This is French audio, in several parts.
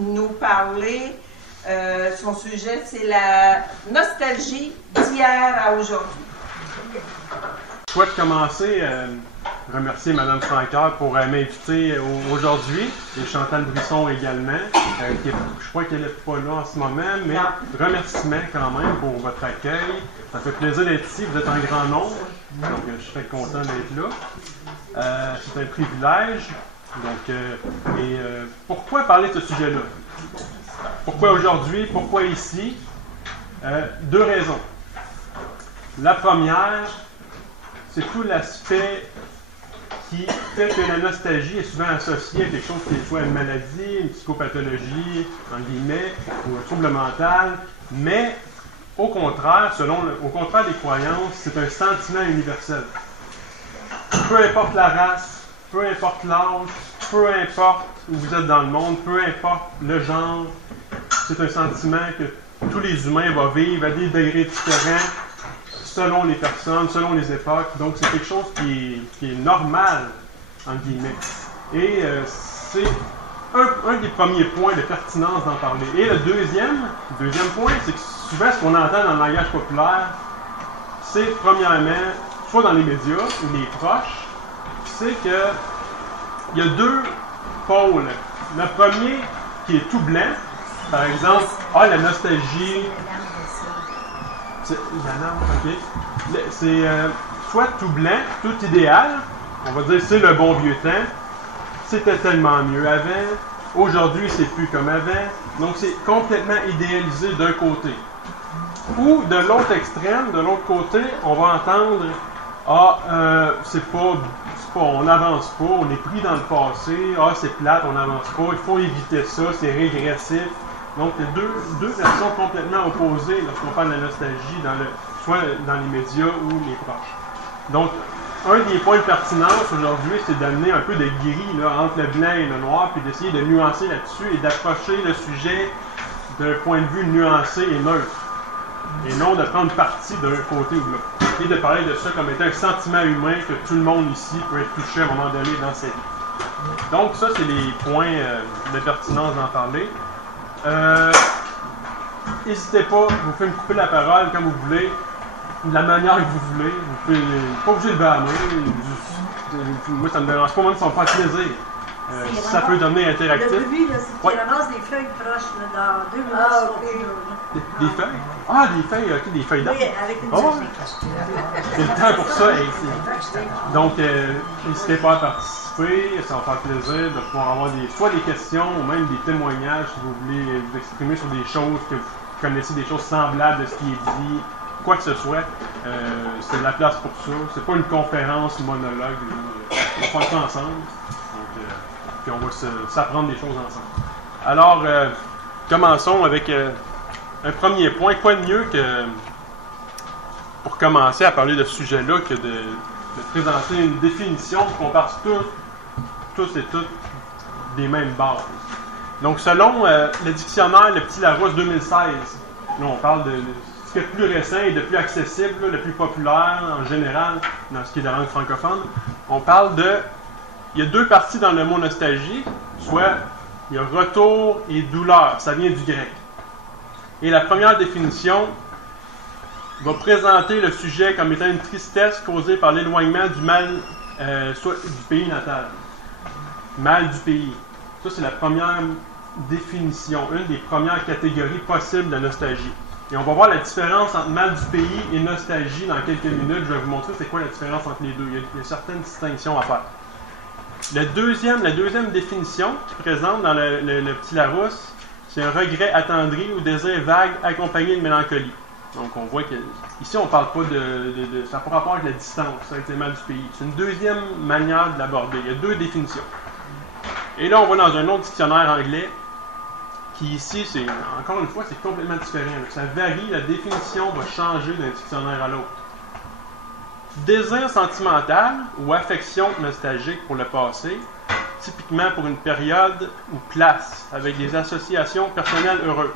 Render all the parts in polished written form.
nous parler. Son sujet, c'est la nostalgie d'hier à aujourd'hui. Je souhaite commencer remercier Mme Francoeur pour m'inviter aujourd'hui, et Chantal Brisson également, je crois qu'elle n'est pas là en ce moment, mais remerciements quand même pour votre accueil. Ça fait plaisir d'être ici, vous êtes en grand nombre, donc je suis très content d'être là. C'est un privilège. Donc, pourquoi parler de ce sujet-là? Pourquoi aujourd'hui? Pourquoi ici? Deux raisons. La première, c'est tout l'aspect qui fait que la nostalgie est souvent associée à quelque chose qui est soit une maladie, une psychopathologie, en guillemets, ou un trouble mental, mais au contraire, au contraire des croyances, c'est un sentiment universel. Peu importe la race, peu importe l'âge, peu importe où vous êtes dans le monde, peu importe le genre, c'est un sentiment que tous les humains vont vivre à des degrés différents, selon les personnes, selon les époques. Donc, c'est quelque chose qui est normal, entre guillemets. Et c'est un des premiers points de pertinence d'en parler. Et le deuxième point, c'est que souvent, ce qu'on entend dans le langage populaire, c'est, premièrement, soit dans les médias ou les proches, c'est que il y a deux pôles. Le premier, qui est tout blanc, par exemple, la nostalgie. C'est soit tout blanc, tout idéal, on va dire c'est le bon vieux temps, c'était tellement mieux avant, aujourd'hui c'est plus comme avant, donc c'est complètement idéalisé d'un côté. Ou de l'autre extrême, de l'autre côté, on va entendre on n'avance pas, on est pris dans le passé, c'est plate, on n'avance pas, il faut éviter ça, c'est régressif. Donc, il y a deux versions complètement opposées lorsqu'on parle de la nostalgie, soit dans les médias ou les proches. Donc, un des points de pertinence aujourd'hui, c'est d'amener un peu de gris entre le blanc et le noir, puis d'essayer de nuancer là-dessus et d'approcher le sujet d'un point de vue nuancé et neutre. Et non de prendre parti d'un côté ou de l'autre. Et de parler de ça comme étant un sentiment humain que tout le monde ici peut être touché à un moment donné dans sa vie. Donc, ça, c'est les points de pertinence d'en parler. N'hésitez pas, vous pouvez me couper la parole comme vous voulez, de la manière que vous voulez. Vous pouvez pas obligé de lever la main. Moi, ça me dérange pas, même si on fait plaisir. Si ça peut devenir interactif. Le but, c'est qu'il ramasse des feuilles proches dans 2 minutes. Des feuilles? Des feuilles, ok, des feuilles d'arbre. Oui, avec une c'est le temps pour ça. Donc, n'hésitez pas à participer, ça va faire plaisir de pouvoir avoir soit des questions ou même des témoignages si vous voulez vous exprimer sur des choses que vous connaissez, des choses semblables de ce qui est dit, quoi que ce soit. C'est la place pour ça. C'est pas une conférence monologue. On va faire ça ensemble. Donc, puis on va s'apprendre des choses ensemble. Alors, commençons avec un premier point. Quoi de mieux que pour commencer à parler de ce sujet-là que de présenter une définition qu'on parte tous et toutes des mêmes bases. Donc, selon le dictionnaire Le Petit Larousse 2016, là, on parle de ce qui est plus récent et de plus accessible, le plus populaire en général dans ce qui est de la langue francophone, on parle il y a deux parties dans le mot nostalgie, soit il y a retour et douleur, ça vient du grec. Et la première définition va présenter le sujet comme étant une tristesse causée par l'éloignement du mal du pays natal. Mal du pays. Ça, c'est la première définition, une des premières catégories possibles de nostalgie. Et on va voir la différence entre mal du pays et nostalgie dans quelques minutes. Je vais vous montrer c'est quoi la différence entre les deux. Il y a certaines distinctions à faire. La deuxième définition qui présente dans le Petit Larousse, c'est un regret attendri ou désir vague accompagné de mélancolie. Donc on voit qu'ici on ne parle pas ça n'a pas rapport avec la distance, ça a été mal du pays. C'est une deuxième manière de l'aborder. Il y a deux définitions. Et là on va dans un autre dictionnaire anglais qui ici, encore une fois, c'est complètement différent. Ça varie, la définition va changer d'un dictionnaire à l'autre. Désir sentimental ou affection nostalgique pour le passé, typiquement pour une période ou place, avec des associations personnelles heureuses.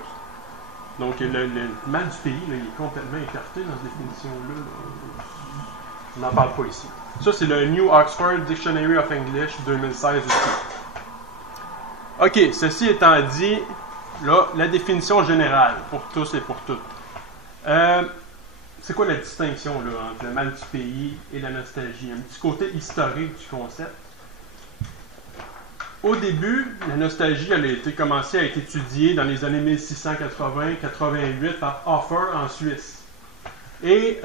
Donc, le mal du pays, là, il est complètement écarté dans cette définition-là. On n'en parle pas ici. Ça, c'est le New Oxford Dictionary of English 2016 aussi. OK, ceci étant dit, là, la définition générale pour tous et pour toutes. C'est quoi la distinction là, entre le mal du pays et la nostalgie? Un petit côté historique du concept. Au début, la nostalgie elle a été commencée à être étudiée dans les années 1680-88 par Hofer en Suisse. Et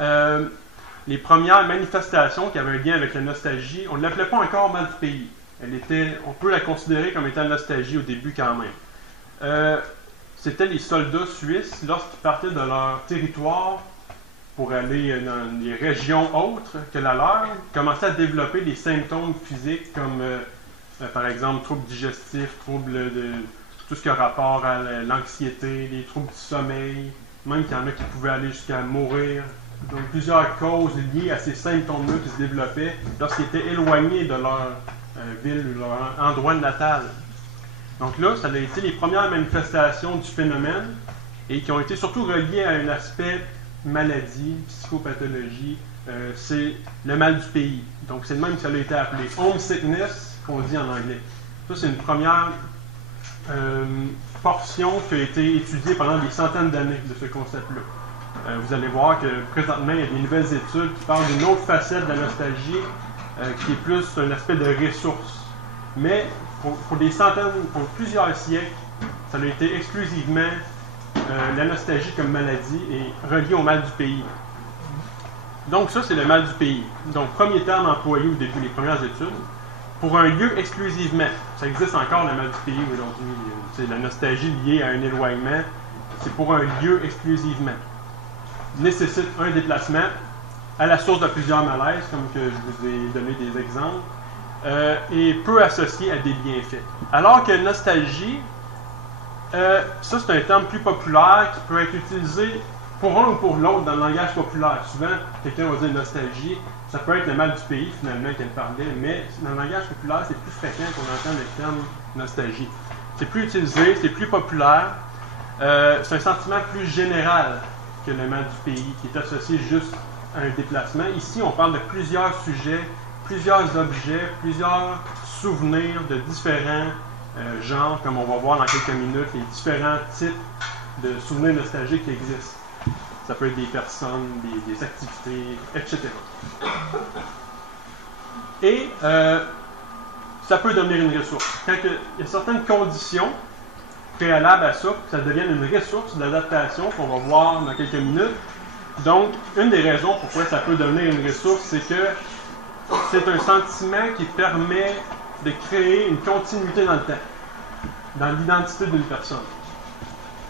les premières manifestations qui avaient un lien avec la nostalgie, on ne l'appelait pas encore mal du pays. On peut la considérer comme étant nostalgie au début quand même. C'était les soldats suisses, lorsqu'ils partaient de leur territoire pour aller dans des régions autres que la leur, commençaient à développer des symptômes physiques comme, par exemple, troubles digestifs, troubles de tout ce qui a rapport à l'anxiété, les troubles du sommeil, même qu'il y en a qui pouvaient aller jusqu'à mourir. Donc, plusieurs causes liées à ces symptômes-là qui se développaient lorsqu'ils étaient éloignés de leur ville ou leur endroit natal. Donc là, ça a été les premières manifestations du phénomène et qui ont été surtout reliées à un aspect maladie, psychopathologie, c'est le mal du pays. Donc c'est le même que ça a été appelé. Homesickness, qu'on dit en anglais. Ça, c'est une première portion qui a été étudiée pendant des centaines d'années de ce concept-là. Vous allez voir que présentement, il y a des nouvelles études qui parlent d'une autre facette de la nostalgie qui est plus un aspect de ressources. Mais pour des centaines, pour plusieurs siècles, ça a été exclusivement la nostalgie comme maladie et reliée au mal du pays. Donc ça, c'est le mal du pays. Donc, premier terme employé au début des premières études. Pour un lieu exclusivement. Ça existe encore, le mal du pays aujourd'hui. C'est la nostalgie liée à un éloignement. C'est pour un lieu exclusivement. Nécessite un déplacement à la source de plusieurs malaises, comme que je vous ai donné des exemples, et peu associé à des bienfaits. Alors que nostalgie, ça c'est un terme plus populaire qui peut être utilisé pour un ou pour l'autre dans le langage populaire. Souvent, quelqu'un va dire nostalgie, ça peut être le mal du pays finalement qu'elle parlait, mais dans le langage populaire, c'est plus fréquent qu'on entend le terme nostalgie. C'est plus utilisé, c'est plus populaire, c'est un sentiment plus général que le mal du pays, qui est associé juste à un déplacement. Ici, on parle de plusieurs sujets, plusieurs objets, plusieurs souvenirs de différents genres, comme on va voir dans quelques minutes, les différents types de souvenirs nostalgiques qui existent. Ça peut être des personnes, des activités, etc. Et ça peut devenir une ressource. Quand il y a certaines conditions préalables à ça, pour que ça devienne une ressource d'adaptation qu'on va voir dans quelques minutes. Donc, une des raisons pourquoi ça peut devenir une ressource, c'est que c'est un sentiment qui permet de créer une continuité dans le temps, dans l'identité d'une personne.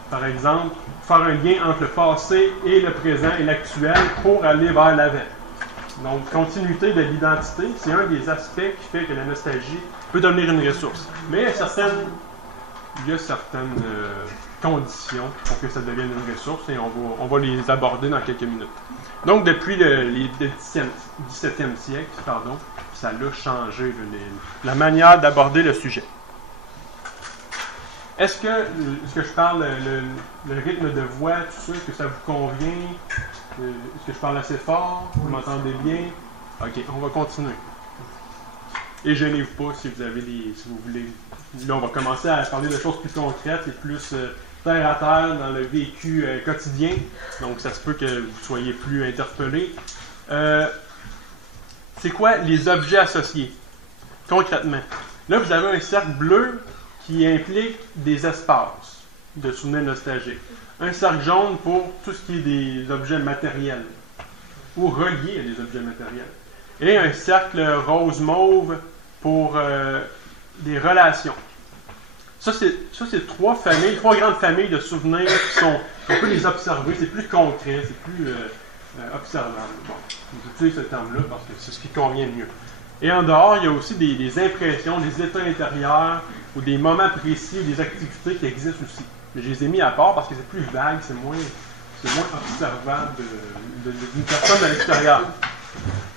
Par exemple, faire un lien entre le passé et le présent et l'actuel pour aller vers l'avant. Donc, continuité de l'identité, c'est un des aspects qui fait que la nostalgie peut devenir une ressource. Mais il y a certaines conditions pour que ça devienne une ressource et on va les aborder dans quelques minutes. Donc, depuis le 17e siècle, ça a changé la manière d'aborder le sujet. Est-ce que je parle le rythme de voix, tout ça, est-ce que ça vous convient? Est-ce que je parle assez fort? Vous m'entendez bien? OK, on va continuer. Et gênez-vous pas si vous voulez. Là, on va commencer à parler de choses plus concrètes et plus terre à terre dans le vécu quotidien. Donc, ça se peut que vous soyez plus interpellés. C'est quoi les objets associés? Concrètement. Là, vous avez un cercle bleu qui implique des espaces de souvenirs nostalgiques. Un cercle jaune pour tout ce qui est des objets matériels ou reliés à des objets matériels. Et un cercle rose-mauve pour des relations. Ça, c'est trois grandes familles de souvenirs qui sont, on peut les observer, c'est plus concret, c'est plus observable. Bon, j'utilise ce terme-là parce que c'est ce qui convient le mieux. Et en dehors, il y a aussi des impressions, des états intérieurs ou des moments précis, des activités qui existent aussi. Mais je les ai mis à part parce que c'est plus vague, c'est moins observable d'une personne à l'extérieur.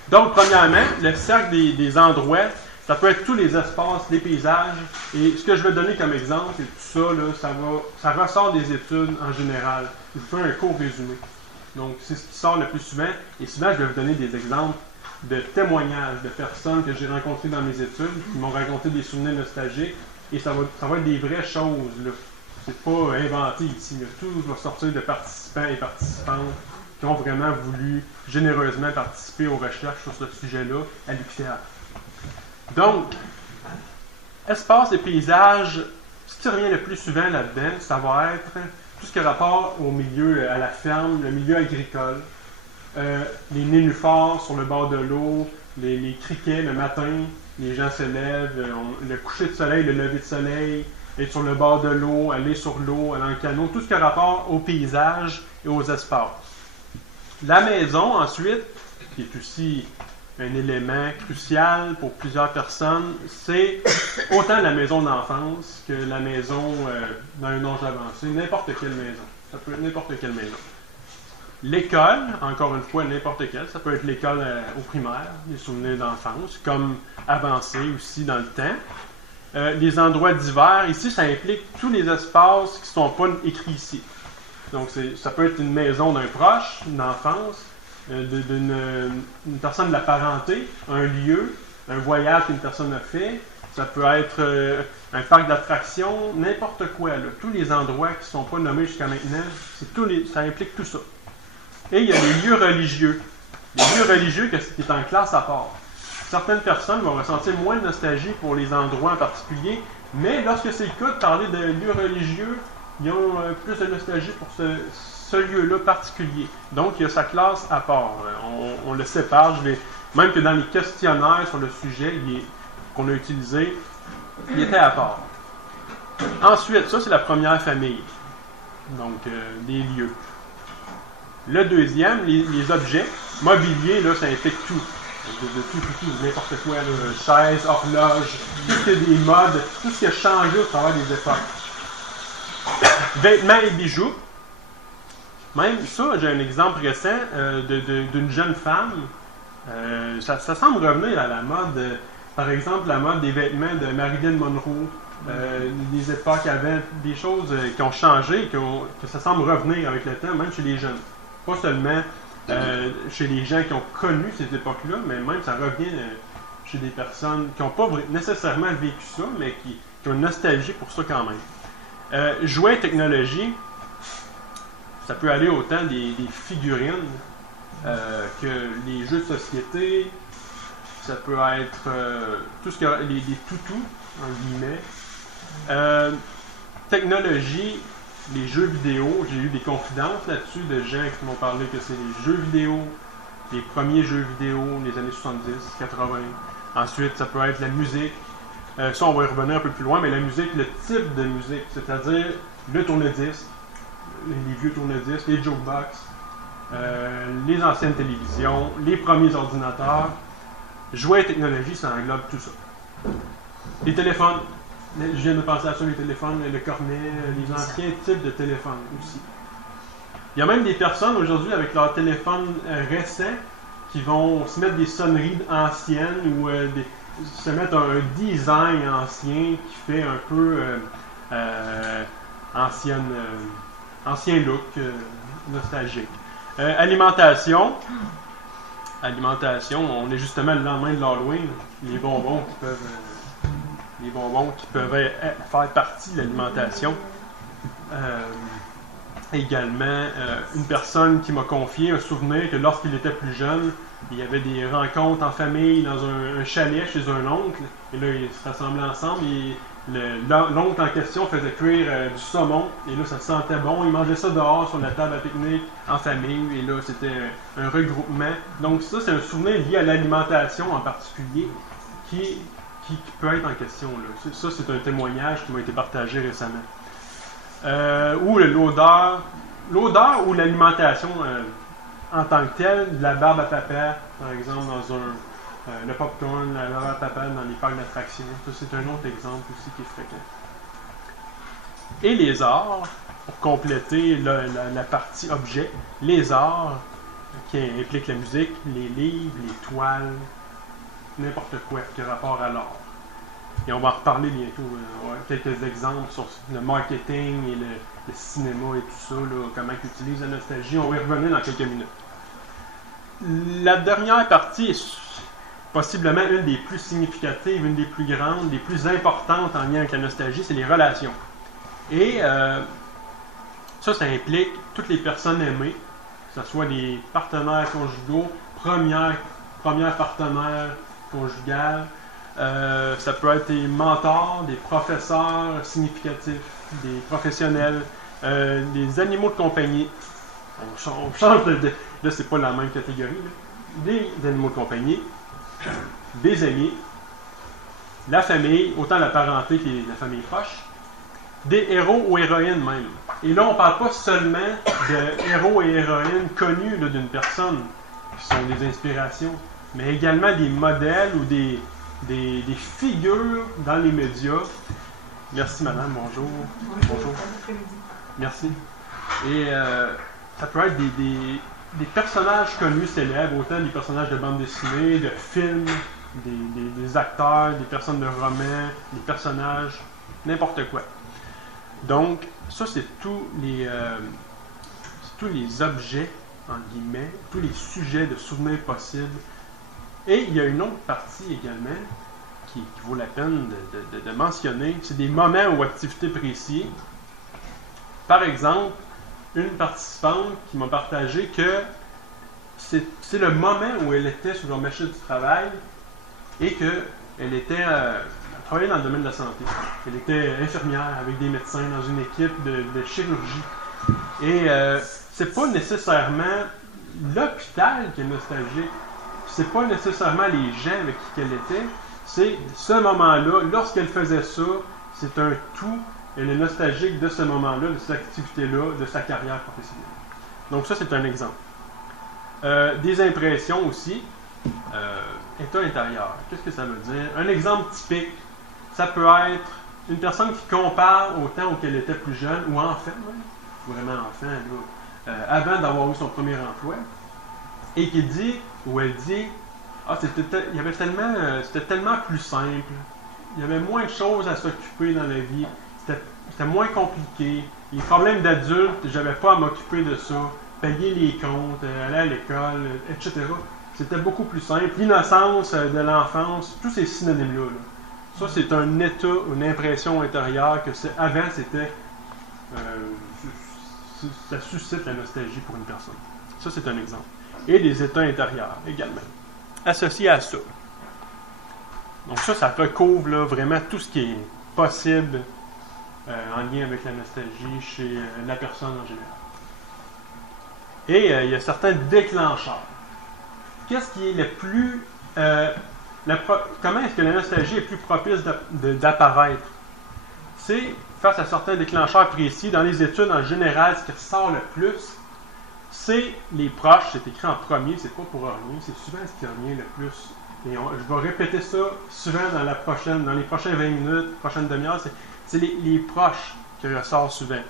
Donc, premièrement, le cercle des endroits, ça peut être tous les espaces, les paysages. Et ce que je vais donner comme exemple, et tout ça, là, ça ressort des études en général. Je vous fais un court résumé. Donc, c'est ce qui sort le plus souvent. Et souvent, je vais vous donner des exemples de témoignages de personnes que j'ai rencontrées dans mes études, qui m'ont raconté des souvenirs nostalgiques. et ça va être des vraies choses, là. C'est pas inventé ici, là. Tout va sortir de participants et participantes qui ont vraiment voulu généreusement participer aux recherches sur ce sujet-là à l'UQTR. Donc, espace et paysage, ce qui revient le plus souvent là-dedans, ça va être tout ce qui a rapport au milieu, à la ferme, le milieu agricole, les nénuphars sur le bord de l'eau, les criquets le matin, les gens se lèvent, le coucher de soleil, le lever de soleil, être sur le bord de l'eau, aller sur l'eau, aller en canot, tout ce qui a rapport au paysage et aux espaces. La maison, ensuite, qui est aussi un élément crucial pour plusieurs personnes, c'est autant la maison d'enfance que la maison dans un âge avancé, n'importe quelle maison. Ça peut être n'importe quelle maison. L'école, encore une fois, n'importe quelle. Ça peut être l'école au primaire, les souvenirs d'enfance, comme avancé aussi dans le temps. Les endroits divers, ici, ça implique tous les espaces qui ne sont pas écrits ici. Donc, ça peut être une maison d'un proche, une enfance, d'une personne de la parenté, un lieu, un voyage qu'une personne a fait. Ça peut être un parc d'attractions, n'importe quoi. Là. Tous les endroits qui ne sont pas nommés jusqu'à maintenant, ça implique tout ça. Et il y a les lieux religieux. Les lieux religieux qui est en classe à part. Certaines personnes vont ressentir moins de nostalgie pour les endroits en particulier, mais lorsque c'est le cas de parler de lieux religieux, ils ont plus de nostalgie pour ce lieu-là particulier. Donc, il y a sa classe à part. On le sépare. Même que dans les questionnaires sur le sujet qu'on a utilisé, il était à part. Ensuite, ça, c'est la première famille. Donc, les lieux. Le deuxième, les objets. Mobilier, là, ça implique tout. De tout, n'importe quoi. Là, chaise, horloge, tout ce qui est des modes, tout ce qui a changé au travers des époques. Vêtements et bijoux. Même ça, j'ai un exemple récent d'une jeune femme. Ça semble revenir à la mode, par exemple, la mode des vêtements de Marilyn Monroe. Les époques avaient des choses qui ont changé, que ça semble revenir avec le temps, même chez les jeunes. Pas seulement chez les gens qui ont connu ces époques-là, mais même ça revient chez des personnes qui n'ont pas nécessairement vécu ça, mais qui ont une nostalgie pour ça quand même. Jouets et technologie, ça peut aller autant des figurines que les jeux de société, ça peut être tout ce qui a des toutous, en guillemets. Technologie, les jeux vidéo, j'ai eu des confidences là-dessus de gens qui m'ont parlé que c'est les jeux vidéo, les premiers jeux vidéo, les années 70, 80. Ensuite, ça peut être la musique. Ça, on va y revenir un peu plus loin, mais la musique, le type de musique, c'est-à-dire le tourne-disque, les vieux tourne-disques, les jukebox, les anciennes télévisions, les premiers ordinateurs. Jouets et technologie, ça englobe tout ça. Les téléphones, je viens de penser à ça, les téléphones, le cornet, les anciens types de téléphones aussi. Il y a même des personnes aujourd'hui avec leur téléphone récent qui vont se mettre des sonneries anciennes ou se mettre un design ancien qui fait un peu ancien look, nostalgique. Alimentation, on est justement le lendemain de l'Halloween, les bonbons qui peuvent faire partie de l'alimentation. Également, une personne qui m'a confié un souvenir que lorsqu'il était plus jeune, il y avait des rencontres en famille dans un chalet chez un oncle, et là, ils se rassemblaient ensemble, et l'oncle en question faisait cuire du saumon, et là, ça sentait bon, ils mangeaient ça dehors sur la table à pique-nique, en famille, et là, c'était un regroupement. Donc ça, c'est un souvenir lié à l'alimentation en particulier, qui peut être en question, là. Ça, c'est un témoignage qui m'a été partagé récemment. Ou l'odeur ou l'alimentation en tant que telle, de la barbe à papa, par exemple, dans le popcorn, la barbe à papa dans les parcs d'attractions. Ça, c'est un autre exemple aussi qui est fréquent. Et les arts, pour compléter la partie objet, les arts qui impliquent la musique, les livres, les toiles, n'importe quoi qui a rapport à l'art. Et on va en reparler bientôt. Quelques exemples sur le marketing et le cinéma et tout ça, là, comment ils utilisent la nostalgie. On va y revenir dans quelques minutes. La dernière partie possiblement une des plus significatives, une des plus grandes, des plus importantes en lien avec la nostalgie, c'est les relations. Et ça implique toutes les personnes aimées, que ce soit des partenaires conjugaux, premières partenaires conjugales, ça peut être des mentors, des professeurs significatifs, des professionnels, des animaux de compagnie. On change de là, c'est pas la même catégorie. Là. Des animaux de compagnie, des amis, la famille, autant la parenté que la famille proche, des héros ou héroïnes même. Et là, on ne parle pas seulement de héros et héroïnes connus là, d'une personne, qui sont des inspirations, mais également des modèles ou des figures dans les médias. Merci madame, bonjour. Bonjour. Merci. Et ça peut être des personnages connus, célèbres, autant des personnages de bande dessinée, de films, des acteurs, des personnes de romans, des personnages, n'importe quoi. Donc, ça, c'est tous les objets, en guillemets, tous les sujets de souvenirs possibles. Et il y a une autre partie également qui vaut la peine de mentionner, c'est des moments ou activités précis. Par exemple, une participante qui m'a partagé que c'est le moment où elle était sur le marché du travail et qu'elle était travaillait dans le domaine de la santé. Elle était infirmière avec des médecins dans une équipe de chirurgie. Et c'est pas nécessairement l'hôpital qui est nostalgique. C'est pas nécessairement les gens avec qui elle était. C'est ce moment-là, lorsqu'elle faisait ça, c'est un tout. Elle est nostalgique de ce moment-là, de cette activité-là, de sa carrière professionnelle. Donc ça, c'est un exemple. Des impressions aussi. État intérieur. Qu'est-ce que ça veut dire? Un exemple typique, ça peut être une personne qui compare au temps où elle était plus jeune, ou enfant, vraiment enfant, là, avant d'avoir eu son premier emploi, et qui dit, ou elle dit, c'était tellement plus simple, il y avait moins de choses à s'occuper dans la vie, c'était moins compliqué, les problèmes d'adultes, j'avais pas à m'occuper de ça, payer les comptes, aller à l'école, etc. C'était beaucoup plus simple. L'innocence de l'enfance, tous ces synonymes-là. Là. Ça, c'est un état, une impression intérieure que avant, c'était... ça suscite la nostalgie pour une personne. Ça, c'est un exemple. Et des états intérieurs également, associés à ça. Donc ça recouvre là, vraiment tout ce qui est possible en lien avec la nostalgie chez la personne en général. Et il y a certains déclencheurs. Qu'est-ce qui est le plus... comment est-ce que la nostalgie est plus propice d'apparaître? C'est face à certains déclencheurs précis. Dans les études, en général, ce qui ressort le plus, c'est les proches. C'est écrit en premier, c'est pas pour rien. C'est souvent ce qui revient le plus. Et je vais répéter ça souvent dans les prochaines 20 minutes, prochaine demi-heure. C'est les proches qui ressortent souvent.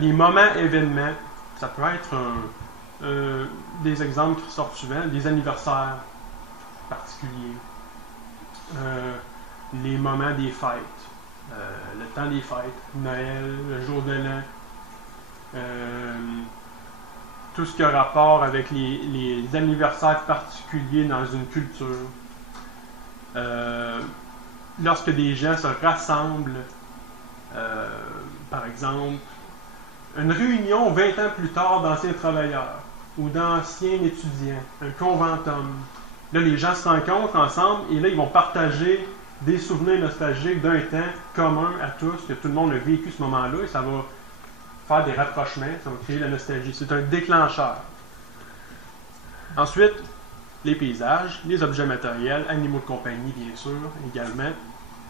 Les moments, événements, ça peut être des exemples qui ressortent souvent, des anniversaires particuliers, les moments des fêtes, le temps des fêtes, Noël, le jour de l'an, tout ce qui a rapport avec les anniversaires particuliers dans une culture. Lorsque des gens se rassemblent, par exemple, une réunion 20 ans plus tard d'anciens travailleurs ou d'anciens étudiants, un conventum. Là, les gens se rencontrent ensemble et là, ils vont partager des souvenirs nostalgiques d'un temps commun à tous, que tout le monde a vécu ce moment-là et ça va faire des rapprochements, ça va créer la nostalgie. C'est un déclencheur. Ensuite, les paysages, les objets matériels, animaux de compagnie, bien sûr, également,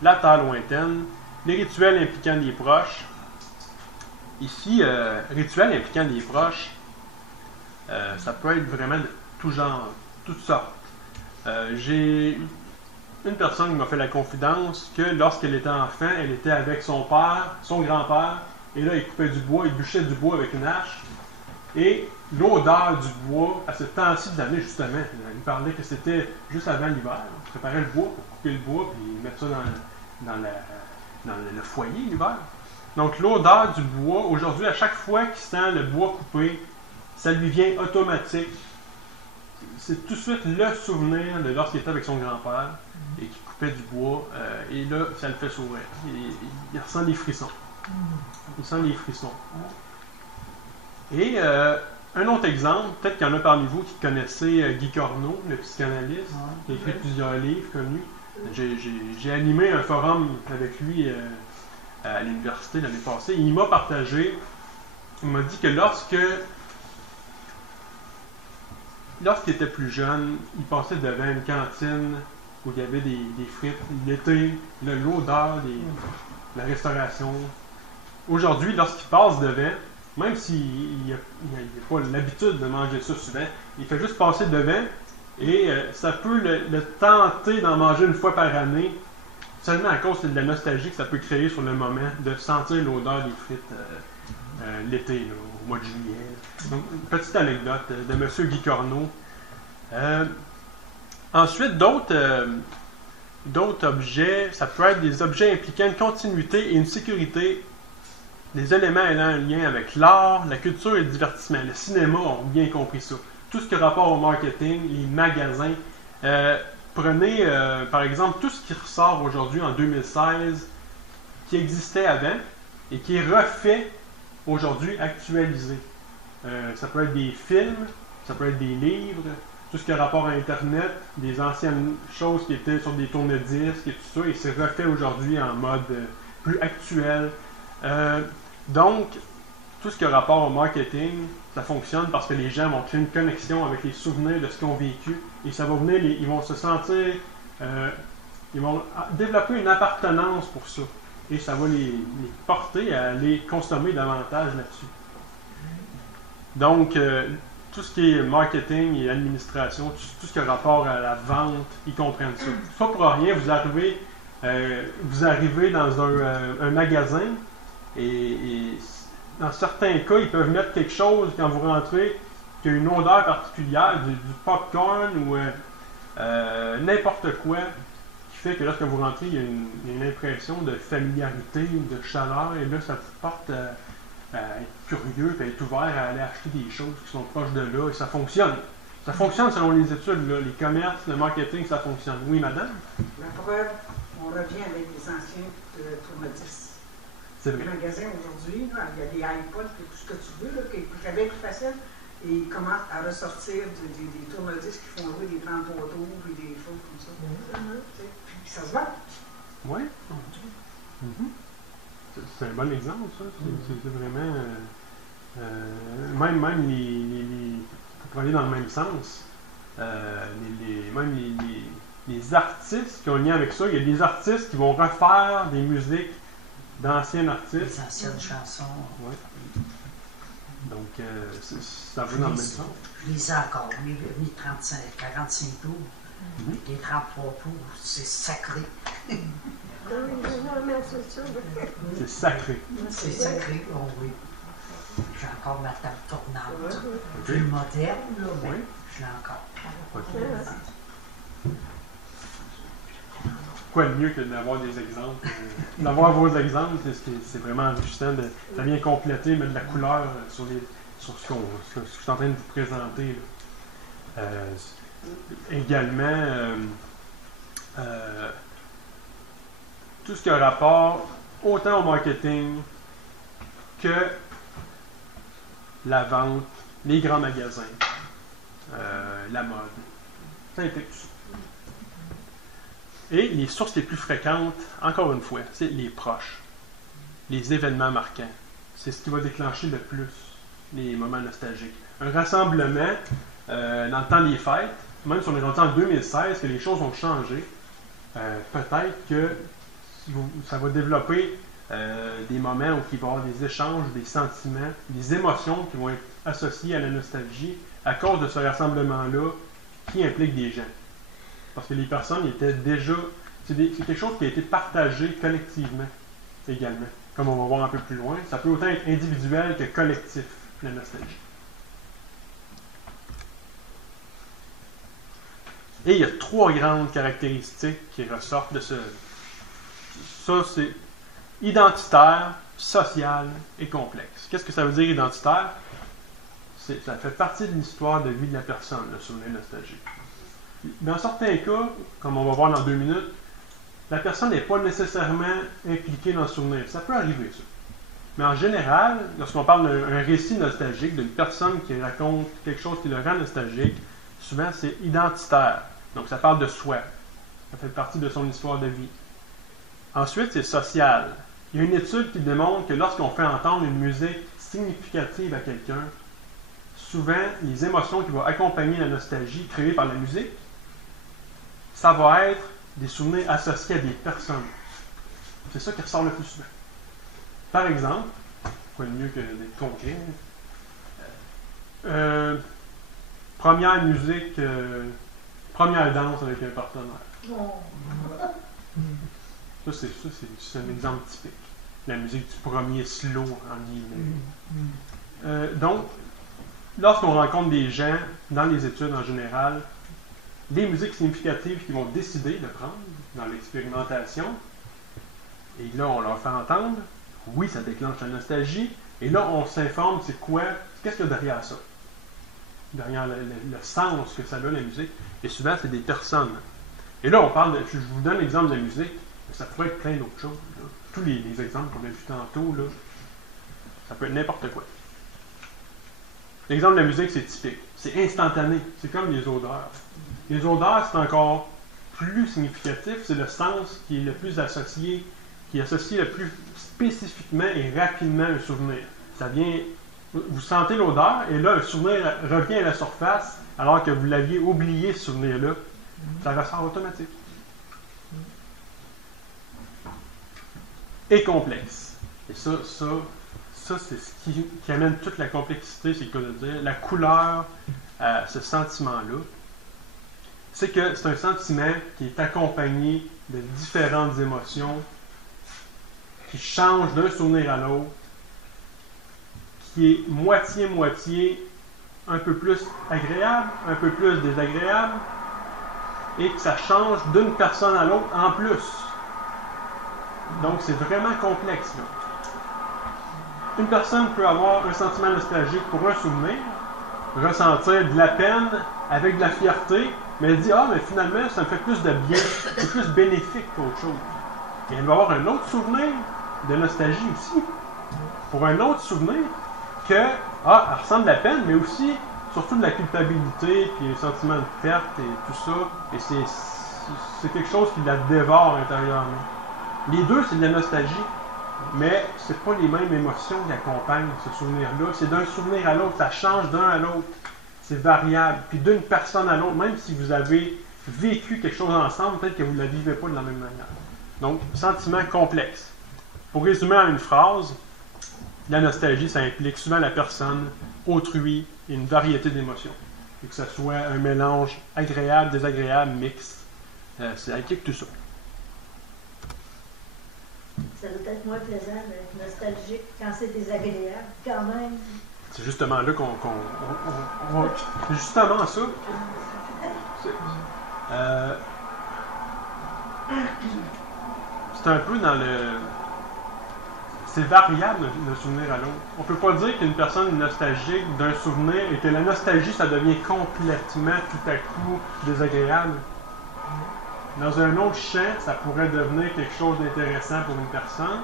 la terre lointaine, les rituels impliquant des proches. Ici, rituels impliquant des proches, ça peut être vraiment de tout genre, toutes sortes. J'ai une personne qui m'a fait la confidence que lorsqu'elle était enfant, elle était avec son père, son grand-père, et là, il coupait du bois, il bûchait du bois avec une hache. Et l'odeur du bois, à ce temps-ci de l'année, justement, il parlait que c'était juste avant l'hiver. On préparait le bois pour couper le bois, puis mettre ça dans le foyer l'hiver. Donc, l'odeur du bois, aujourd'hui, à chaque fois qu'il sent le bois coupé, ça lui vient automatique c'est tout de suite le souvenir de lorsqu'il était avec son grand-père et qu'il coupait du bois. Et là, ça le fait sourire. Il ressent des frissons. Il sent des frissons. Et un autre exemple, peut-être qu'il y en a parmi vous qui connaissez Guy Corneau, le psychanalyste, qui a écrit plusieurs livres connus. J'ai animé un forum avec lui à l'université l'année passée. Il m'a partagé, il m'a dit que lorsqu'il était plus jeune, il passait devant une cantine où il y avait des frites. L'été, l'odeur de la restauration. Aujourd'hui, lorsqu'il passe devant, même s'il n'a pas l'habitude de manger ça souvent, il fait juste passer devant et ça peut le tenter d'en manger une fois par année, seulement à cause de la nostalgie que ça peut créer sur le moment, de sentir l'odeur des frites l'été, là, au mois de juillet. Donc, une petite anecdote de M. Guy Corneau. Ensuite, d'autres objets, ça peut être des objets impliquant une continuité et une sécurité, des éléments ayant un lien avec l'art, la culture et le divertissement. Le cinéma ont bien compris ça. Tout ce qui a rapport au marketing, les magasins. Prenez, par exemple, tout ce qui ressort aujourd'hui en 2016, qui existait avant et qui est refait aujourd'hui, actualisé. Ça peut être des films, ça peut être des livres, tout ce qui a rapport à Internet, des anciennes choses qui étaient sur des tourne-disques et tout ça, et c'est refait aujourd'hui en mode plus actuel. Donc, tout ce qui a rapport au marketing, ça fonctionne parce que les gens vont créer une connexion avec les souvenirs de ce qu'ils ont vécu, et ça va venir, ils vont se sentir, ils vont développer une appartenance pour ça, et ça va les porter à les consommer davantage là-dessus. Donc, tout ce qui est marketing et administration, tout ce qui a rapport à la vente, ils comprennent ça. Pas pour rien, vous arrivez dans un magasin et dans certains cas, ils peuvent mettre quelque chose quand vous rentrez qui a une odeur particulière, du popcorn ou n'importe quoi, qui fait que lorsque vous rentrez, il y a une impression de familiarité, de chaleur, et là, ça vous porte à être curieux, et à être ouvert à aller acheter des choses qui sont proches de là, et ça fonctionne. Ça fonctionne selon les études, là. Les commerces, le marketing, ça fonctionne. Oui, madame? La preuve, on revient avec les anciens tourne-disques. C'est vrai. Le magasin aujourd'hui, il y a des iPods, tout ce que tu veux, là, qui est très plus facile, et ils commencent à ressortir des tourne-disques qui font jouer des 33 tours et des choses comme ça. Puis ça se vend. Oui. C'est un bon exemple, ça. C'est vraiment... même pour aller dans le même sens, même les artistes qui ont un lien avec ça, il y a des artistes qui vont refaire des musiques d'anciens artistes. Les anciennes chansons. Oui. Donc, ça va dans le même sens. Je les ai encore, mes 45 tours. Les 33 tours, c'est sacré. C'est sacré. C'est sacré, oh oui. J'ai encore ma table tournante. Plus moderne, là, mais oui. Je l'ai encore. Okay. Quoi de mieux que d'avoir des exemples? D'avoir vos exemples, c'est vraiment enrichissant. Ça vient compléter, mettre de la couleur sur ce que je suis en train de vous présenter. Également, tout ce qui a rapport autant au marketing que la vente, les grands magasins, la mode. Ça a été tout ça. Et les sources les plus fréquentes, encore une fois, c'est les proches, les événements marquants. C'est ce qui va déclencher le plus les moments nostalgiques. Un rassemblement dans le temps des fêtes, même si on est rendu en 2016, que les choses ont changé, peut-être que ça va développer des moments où il va y avoir des échanges, des sentiments, des émotions qui vont être associées à la nostalgie à cause de ce rassemblement-là qui implique des gens. Parce que les personnes étaient déjà... C'est quelque chose qui a été partagé collectivement également. Comme on va voir un peu plus loin, ça peut autant être individuel que collectif, la nostalgie. Et il y a 3 grandes caractéristiques qui ressortent de ce... Ça, c'est identitaire, social et complexe. Qu'est-ce que ça veut dire identitaire? Ça fait partie de l'histoire de vie de la personne, le souvenir nostalgique. Dans certains cas, comme on va voir dans 2 minutes, la personne n'est pas nécessairement impliquée dans le souvenir. Ça peut arriver, ça. Mais en général, lorsqu'on parle d'un récit nostalgique, d'une personne qui raconte quelque chose qui le rend nostalgique, souvent c'est identitaire. Donc ça parle de soi. Ça fait partie de son histoire de vie. Ensuite, c'est social. Il y a une étude qui démontre que lorsqu'on fait entendre une musique significative à quelqu'un, souvent, les émotions qui vont accompagner la nostalgie créée par la musique, ça va être des souvenirs associés à des personnes. C'est ça qui ressort le plus souvent. Par exemple, quoi de mieux que d'être concret, première musique, première danse avec un partenaire. Ça, c'est un exemple typique. La musique du premier slow en guillemets. Donc, lorsqu'on rencontre des gens, dans les études en général, les musiques significatives qu'ils vont décider de prendre dans l'expérimentation, et là, on leur fait entendre, oui, ça déclenche la nostalgie, et là, on s'informe, c'est quoi, qu'est-ce qu'il y a derrière ça? Derrière le sens que ça a, la musique, et souvent, c'est des personnes. Et là, on parle je vous donne l'exemple de la musique, mais ça pourrait être plein d'autres choses. Là. Tous les exemples qu'on a vus tantôt, là, ça peut être n'importe quoi. L'exemple de la musique, c'est typique. C'est instantané. C'est comme les odeurs. Les odeurs, c'est encore plus significatif. C'est le sens qui est le plus associé, qui associe le plus spécifiquement et rapidement un souvenir. Ça vient, vous sentez l'odeur, et là, un souvenir revient à la surface, alors que vous l'aviez oublié, ce souvenir-là. Ça ressort automatique. Et complexe. Et ça c'est ce qui amène toute la complexité, c'est le cas de dire. La couleur à ce sentiment-là, c'est que c'est un sentiment qui est accompagné de différentes émotions qui changent d'un souvenir à l'autre, qui est moitié-moitié, un peu plus agréable, un peu plus désagréable, et que ça change d'une personne à l'autre en plus. Donc, c'est vraiment complexe, là. Une personne peut avoir un sentiment nostalgique pour un souvenir, ressentir de la peine avec de la fierté, mais elle dit « Ah, mais finalement, ça me fait plus de bien, c'est plus bénéfique qu'autre chose. » Et elle va avoir un autre souvenir de nostalgie aussi, pour un autre souvenir que, elle ressent de la peine, mais aussi, surtout de la culpabilité, puis un sentiment de perte et tout ça, et c'est quelque chose qui la dévore intérieurement. Les deux, c'est de la nostalgie, mais c'est pas les mêmes émotions qui accompagnent ce souvenir-là. C'est d'un souvenir à l'autre, ça change d'un à l'autre. C'est variable. Puis d'une personne à l'autre, même si vous avez vécu quelque chose ensemble, peut-être que vous ne la vivez pas de la même manière. Donc, sentiment complexe. Pour résumer en une phrase, la nostalgie, ça implique souvent la personne, autrui et une variété d'émotions. Et que ce soit un mélange agréable, désagréable, mixte, ça implique tout ça. Ça doit être moins plaisant d'être nostalgique quand c'est désagréable, quand même. C'est justement là c'est justement ça. C'est un peu dans le... C'est variable le souvenir à l'autre. On ne peut pas dire qu'une personne est nostalgique d'un souvenir et que la nostalgie, ça devient complètement tout à coup désagréable. Dans un autre champ, ça pourrait devenir quelque chose d'intéressant pour une personne.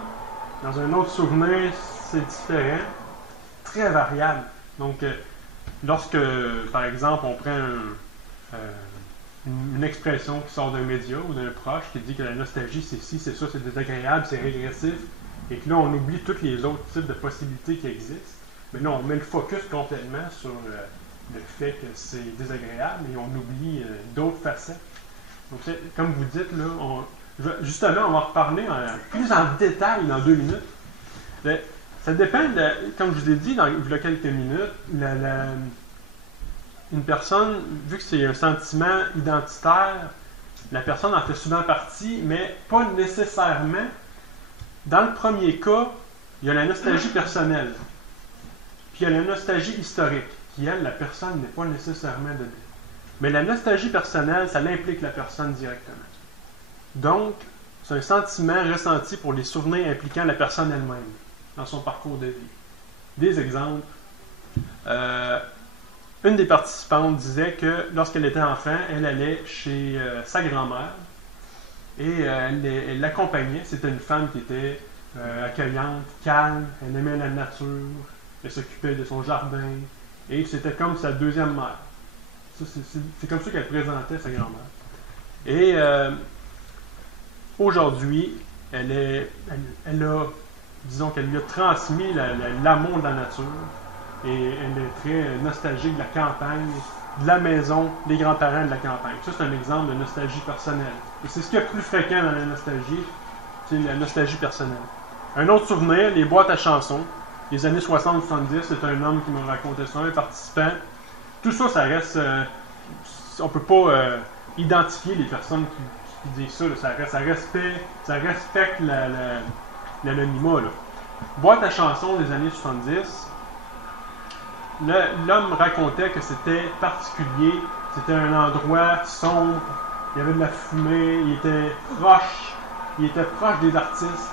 Dans un autre souvenir, c'est différent. Très variable. Donc, lorsque, par exemple, on prend une expression qui sort d'un média ou d'un proche qui dit que la nostalgie, c'est ci, c'est ça, c'est désagréable, c'est régressif, et que là, on oublie tous les autres types de possibilités qui existent, mais là, on met le focus complètement sur le fait que c'est désagréable et on oublie d'autres facettes. Donc, comme vous dites, là, justement, on va en reparler plus en détail dans 2 minutes. Ça dépend, comme je vous ai dit il y a quelques minutes, une personne, vu que c'est un sentiment identitaire, la personne en fait souvent partie, mais pas nécessairement. Dans le premier cas, il y a la nostalgie personnelle, puis il y a la nostalgie historique, qui, elle, la personne n'est pas nécessairement dedans. Mais la nostalgie personnelle, ça l'implique la personne directement. Donc, c'est un sentiment ressenti pour les souvenirs impliquant la personne elle-même dans son parcours de vie. Des exemples. Une des participantes disait que lorsqu'elle était enfant, elle allait chez sa grand-mère et elle l'accompagnait. C'était une femme qui était accueillante, calme, elle aimait la nature, elle s'occupait de son jardin et c'était comme sa deuxième mère. C'est comme ça qu'elle présentait sa grand-mère. Et aujourd'hui, elle a, disons qu'elle lui a transmis l'amour de la nature et elle est très nostalgique de la campagne, de la maison, des grands-parents de la campagne. Ça, c'est un exemple de nostalgie personnelle. Et c'est ce qui est plus fréquent dans la nostalgie, c'est la nostalgie personnelle. Un autre souvenir, les boîtes à chansons, les années 60-70, c'est un homme qui m'a raconté ça, un participant. Tout ça, ça reste... on ne peut pas identifier les personnes qui disent ça, ça respecte l'anonymat. Boîte à chansons des années 70, l'homme racontait que c'était particulier, c'était un endroit sombre, il y avait de la fumée, il était proche des artistes,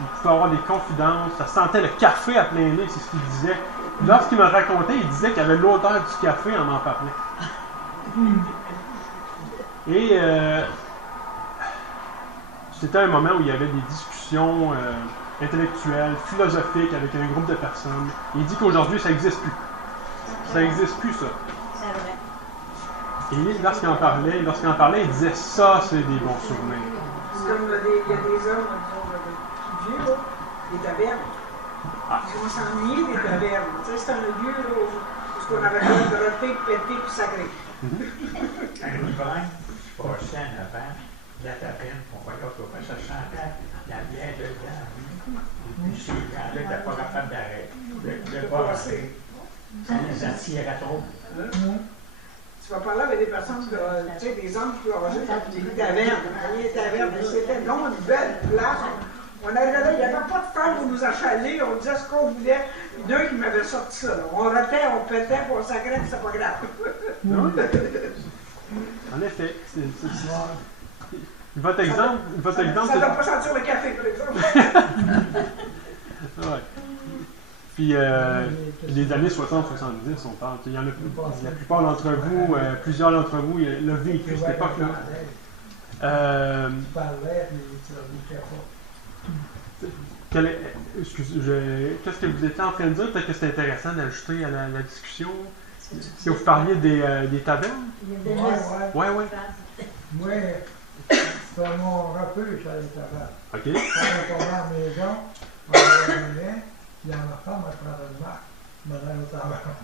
il pouvait avoir des confidences, ça sentait le café à plein nez, c'est ce qu'il disait. Lorsqu'il me racontait, il disait qu'il y avait l'odeur du café en parlant. Et c'était un moment où il y avait des discussions intellectuelles, philosophiques avec un groupe de personnes. Il dit qu'aujourd'hui, ça n'existe plus. Ça n'existe plus, ça. C'est vrai. Et lorsqu'il en parlait, il disait ça, c'est des bons souvenirs. C'est comme il y a des hommes qui vieux, là, des tavernes. On s'ennuie des tavernes. Tu sais, c'est un lieu là, où on avait besoin de roter, péter puis sacrer. À l'hiver, je passais en avant de la taverne, on voyait comment ça sentait la bière dedans. Et puis ces gens-là n'étaient pas capables d'arrêter. De passer. Ça les attirait trop. Tu vas parler avec des personnes, tu sais, des hommes qui peuvent âgés, des tavernes. C'était donc une belle place. On arrivait là, il n'y avait pas de femme pour nous achaler, on disait ce qu'on voulait. Deux qui m'avaient sorti ça. Là. On rotait, on pétait, puis on sacrait, puis c'était pas grave. En effet, votre exemple, ça ne doit pas sentir le café, par exemple. Ouais. Puis les années 60-70, on parle. Il y en a la plupart d'entre vous, plusieurs d'entre vous, l'ont vécu cette époque-là. Qu'est-ce que vous étiez en train de dire? Peut-être que c'est intéressant d'ajouter à la discussion. Si vous parliez des tavernes? Oui. Moi, c'était mon refuge à les tavernes. OK. Quand on tombait à la maison, on avait un lien, puis ma femme, elle prenait une marque, je m'en allais au taverne.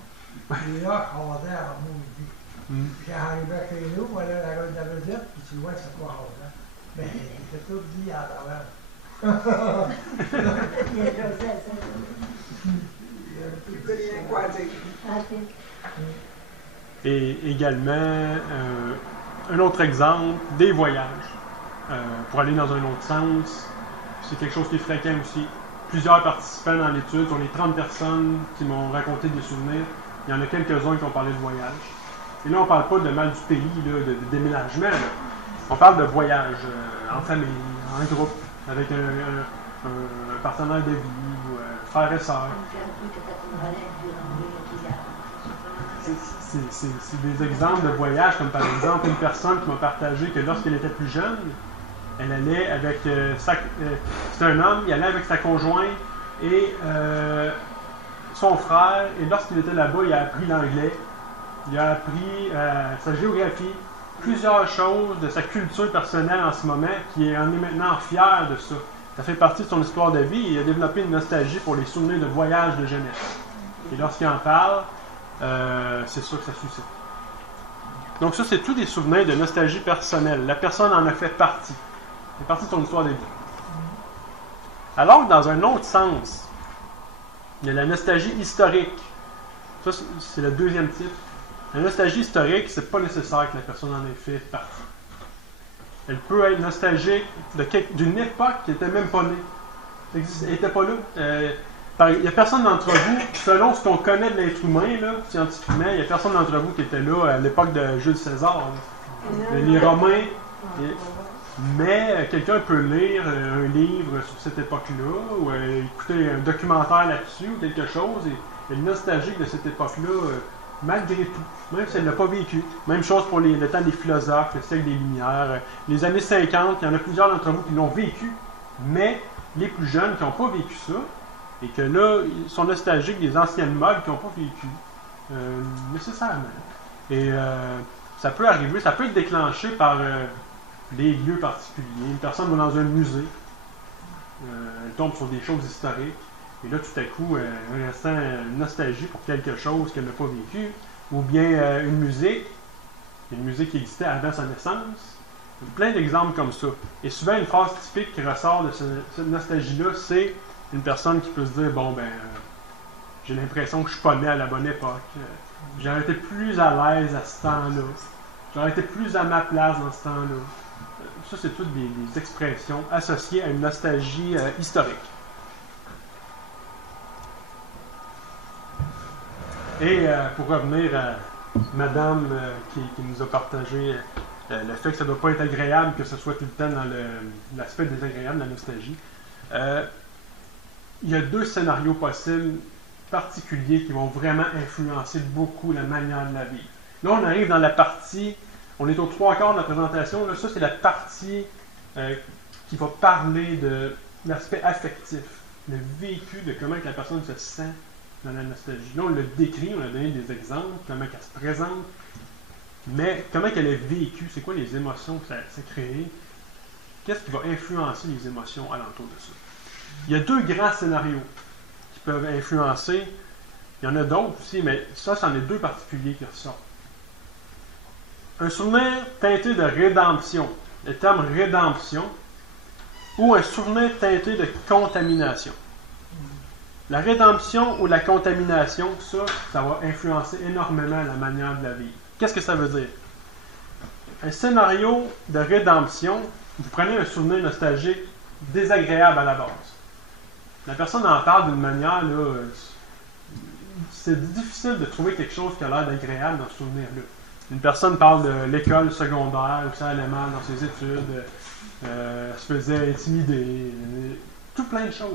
Et là, on va dire à maudit. Puis j'arrivais chez nous, on allait à la rue de la visite, puis tu vois, c'est pas rasant. Mais c'était tout dit à la taverne. Il y a Joseph, ça. Il n'y a rien quoi dire. Et également, un autre exemple, des voyages. Pour aller dans un autre sens, c'est quelque chose qui est fréquent aussi. Plusieurs participants dans l'étude, sur les 30 personnes qui m'ont raconté des souvenirs, il y en a quelques-uns qui ont parlé de voyage. Et là, on ne parle pas de mal du pays, là, de déménagement. Là. On parle de voyage en famille, en groupe, avec un partenaire de vie, ou frère et sœur. C'est des exemples de voyage, comme par exemple une personne qui m'a partagé que lorsqu'elle était plus jeune, elle allait avec c'est un homme, il allait avec sa conjointe et son frère, et lorsqu'il était là-bas, il a appris l'anglais, il a appris sa géographie, plusieurs choses de sa culture personnelle en ce moment, qui en est maintenant fier de ça. Ça fait partie de son histoire de vie et il a développé une nostalgie pour les souvenirs de voyage de jeunesse. Et lorsqu'il en parle, c'est ça que ça suscite. Donc ça, c'est tous des souvenirs de nostalgie personnelle. La personne en a fait partie. C'est partie de son histoire de vie. Alors que dans un autre sens, il y a la nostalgie historique. Ça, c'est le deuxième type. La nostalgie historique, c'est pas nécessaire que la personne en ait fait partie. Elle peut être nostalgique d'une époque qui n'était même pas née. Elle n'était pas là. Il n'y a personne d'entre vous, selon ce qu'on connaît de l'être humain, là, scientifiquement, il n'y a personne d'entre vous qui était là à l'époque de Jules César. Les Romains. Mais quelqu'un peut lire un livre sur cette époque-là, ou écouter un documentaire là-dessus, ou quelque chose, et être nostalgique de cette époque-là, malgré tout, même si elle ne l'a pas vécu. Même chose pour le temps des philosophes, le siècle des Lumières, les années 50, il y en a plusieurs d'entre vous qui l'ont vécu, mais les plus jeunes qui n'ont pas vécu ça, et que là, ils sont nostalgiques des anciennes modes qui n'ont pas vécu, nécessairement. Et ça peut arriver, ça peut être déclenché par des lieux particuliers. Une personne va dans un musée, elle tombe sur des choses historiques, et là, tout à coup, elle ressent une nostalgie pour quelque chose qu'elle n'a pas vécu, ou bien une musique qui existait avant sa naissance. Plein d'exemples comme ça. Et souvent, une phrase typique qui ressort de cette nostalgie-là, c'est une personne qui peut se dire, bon, ben, j'ai l'impression que je suis pas né à la bonne époque. J'aurais été plus à l'aise à ce temps-là. J'aurais été plus à ma place dans ce temps-là. Ça, c'est toutes des expressions associées à une nostalgie historique. Et pour revenir à Madame qui nous a partagé le fait que ça ne doit pas être agréable, que ce soit tout le temps dans l'aspect désagréable de la nostalgie, il y a deux scénarios possibles particuliers qui vont vraiment influencer beaucoup la manière de la vivre. Là, on arrive dans la partie, on est aux 3/4 de la présentation, là, ça c'est la partie qui va parler de l'aspect affectif, le vécu de comment la personne se sent dans la nostalgie. Là, on l'a décrit, on a donné des exemples, comment elle se présente, mais comment elle a vécu, c'est quoi les émotions que ça a créé, qu'est-ce qui va influencer les émotions alentour de ça. Il y a deux grands scénarios qui peuvent influencer. Il y en a d'autres aussi, mais ça, c'en est deux particuliers qui ressortent. Un souvenir teinté de rédemption, le terme rédemption, ou un souvenir teinté de contamination. La rédemption ou la contamination, ça va influencer énormément la manière de la vivre. Qu'est-ce que ça veut dire? Un scénario de rédemption, vous prenez un souvenir nostalgique désagréable à la base. La personne en parle d'une manière, là, c'est difficile de trouver quelque chose qui a l'air d'agréable dans ce souvenir-là. Une personne parle de l'école secondaire, où ça allait mal dans ses études, elle se faisait intimider, tout plein de choses,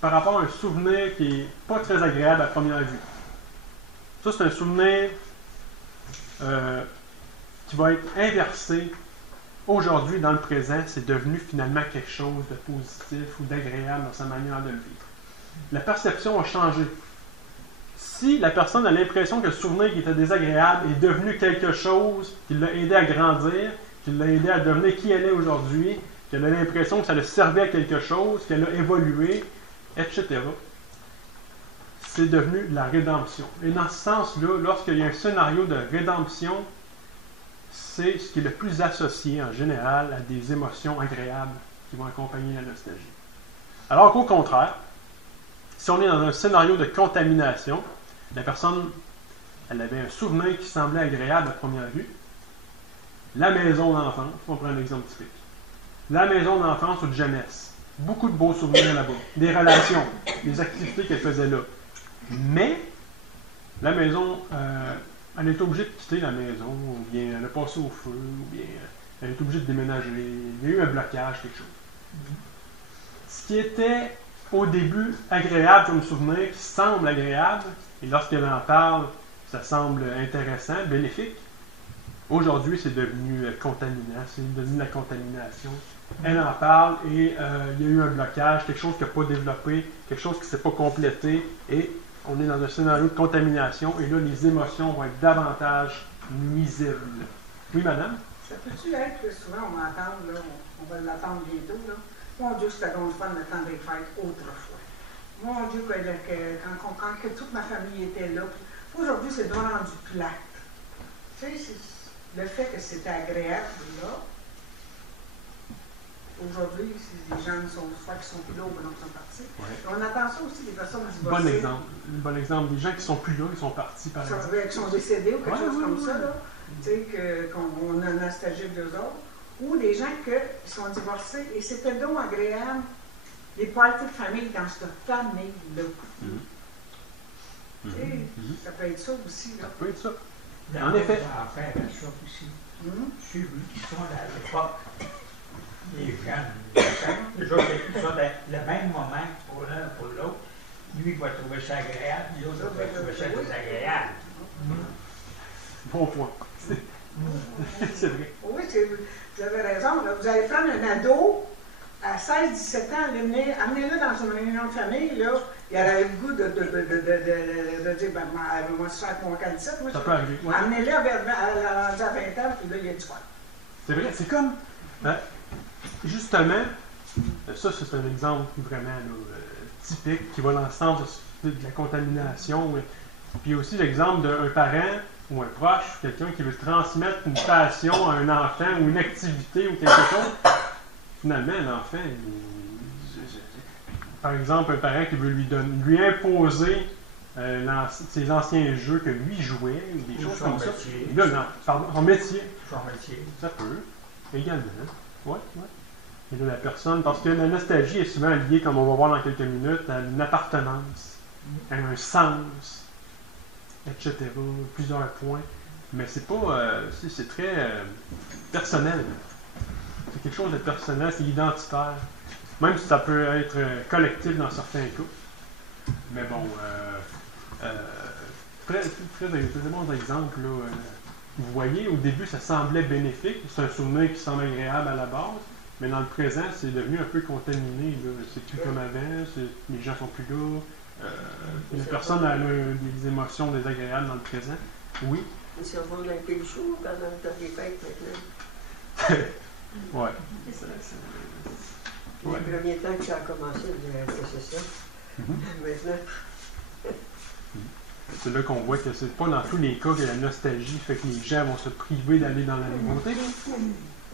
par rapport à un souvenir qui n'est pas très agréable à première vue. Ça, c'est un souvenir qui va être inversé. Aujourd'hui, dans le présent, c'est devenu finalement quelque chose de positif ou d'agréable dans sa manière de le vivre. La perception a changé. Si la personne a l'impression que le souvenir qui était désagréable est devenu quelque chose qui l'a aidé à grandir, qui l'a aidé à devenir qui elle est aujourd'hui, qu'elle a l'impression que ça le servait à quelque chose, qu'elle a évolué, etc., c'est devenu la rédemption. Et dans ce sens-là, lorsqu'il y a un scénario de rédemption, c'est ce qui est le plus associé en général à des émotions agréables qui vont accompagner la nostalgie. Alors qu'au contraire, si on est dans un scénario de contamination, la personne, elle avait un souvenir qui semblait agréable à première vue. La maison d'enfance, on prend un exemple typique. La maison d'enfance ou de jeunesse. Beaucoup de beaux souvenirs là-bas. Des relations, des activités qu'elle faisait là. Mais, la maison, elle est obligée de quitter la maison, ou bien elle a passé au feu, ou bien elle est obligée de déménager. Il y a eu un blocage, quelque chose. Ce qui était au début agréable comme souvenir, qui semble agréable, et lorsqu'elle en parle, ça semble intéressant, bénéfique. Aujourd'hui, c'est devenu contaminant, c'est devenu la contamination. Elle en parle et il y a eu un blocage, quelque chose qui n'a pas développé, quelque chose qui ne s'est pas complété, et on est dans un scénario de contamination, et là, les émotions vont être davantage nuisibles. Oui, madame? Ça peut-tu être que souvent on m'entend, là, on va l'attendre bientôt, là. Mon Dieu, c'était donc fun le temps des fêtes autrefois. Mon Dieu, quand que toute ma famille était là. Aujourd'hui, c'est devant rendu plate. Tu sais, le fait que c'était agréable, là. Aujourd'hui, les gens soit qui sont plus là ou qui sont partis. Ouais. On attend ça aussi des personnes divorcées. Bon exemple. Des gens qui ne sont plus là, ils sont partis, par exemple. Qui sont décédés ou quelque chose comme ça, là. Tu sais, qu'on a nostalgie d'eux autres. Ou des gens qui sont divorcés et c'était donc agréable. Les parties de famille dans cette famille-là. Ça peut être ça aussi, là. Ça peut être ça. En effet. Affaire à ça aussi. J'ai vu qu'ils sont à l'époque les jeunes, les autres, ils ont le même moment pour l'un pour l'autre. Lui va trouver ça agréable, l'autre va trouver ça désagréable. Bon point. C'est vrai. Oui, vous avez raison. Là. Vous allez prendre un ado à 16-17 ans, amenez-le dans une réunion de famille, là, il aurait le goût de dire, ben, moi, je suis avec mon candidat, moi, Ça peut arriver. Ouais. amenez-le à 20 ans, puis là, il y a du fun. C'est vrai, c'est comme. Justement, ça, c'est un exemple vraiment là, typique qui va dans le sens de la contamination. Puis aussi l'exemple d'un parent ou un proche, quelqu'un qui veut transmettre une passion à un enfant ou une activité ou quelque chose. Finalement, l'enfant, par exemple, un parent qui veut lui imposer ses anciens jeux que lui jouait, ou des choses comme ça. Là, non, pardon, son métier. Son métier. Ça peut, également. Oui, oui. Et là, la personne, parce que la nostalgie est souvent liée, comme on va voir dans quelques minutes, à une appartenance, à un sens, etc. Plusieurs points. Mais c'est pas. C'est très personnel. C'est quelque chose de personnel, c'est identitaire. Même si ça peut être collectif dans certains cas. Mais bon, très bons exemples. Là, vous voyez, au début, ça semblait bénéfique. C'est un souvenir qui semble agréable à la base. Mais dans le présent, c'est devenu un peu contaminé. Là. C'est plus comme avant. Les gens sont plus là. Les personnes ont des émotions désagréables dans le présent. Oui. Ils s'en vont dans le pays chaud pendant le temps des fêtes maintenant. Ouais. Le premier temps que ça a commencé, c'est ça. Maintenant. C'est là qu'on voit que c'est pas dans tous les cas que la nostalgie fait que les gens vont se priver d'aller dans la nouveauté.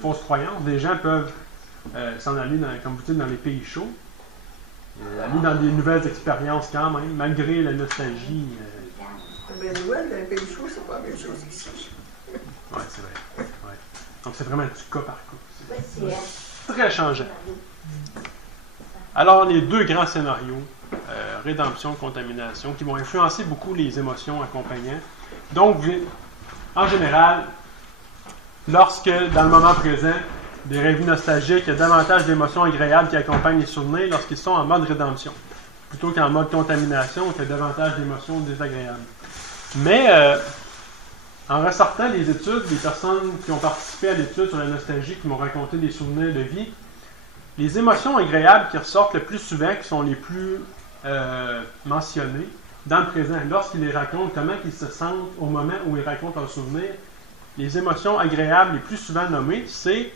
Fausse croyance, des gens peuvent s'en aller, comme vous dites, dans les pays chauds, aller dans des nouvelles expériences quand même, malgré la nostalgie. Mais Noël, dans les pays chauds, c'est pas la même chose ici. Oui, c'est vrai. Ouais. Donc c'est vraiment du cas par cas. C'est Très changeant. Alors, les deux grands scénarios, rédemption, contamination, qui vont influencer beaucoup les émotions accompagnantes. Donc, en général, lorsque, dans le moment présent, des rêves nostalgiques, il y a davantage d'émotions agréables qui accompagnent les souvenirs lorsqu'ils sont en mode rédemption, plutôt qu'en mode contamination, où il y a davantage d'émotions désagréables. Mais, en ressortant les études, des personnes qui ont participé à l'étude sur la nostalgie, qui m'ont raconté des souvenirs de vie, les émotions agréables qui ressortent le plus souvent, qui sont les plus mentionnées dans le présent, lorsqu'ils les racontent, comment ils se sentent au moment où ils racontent leurs souvenirs, les émotions agréables les plus souvent nommées, c'est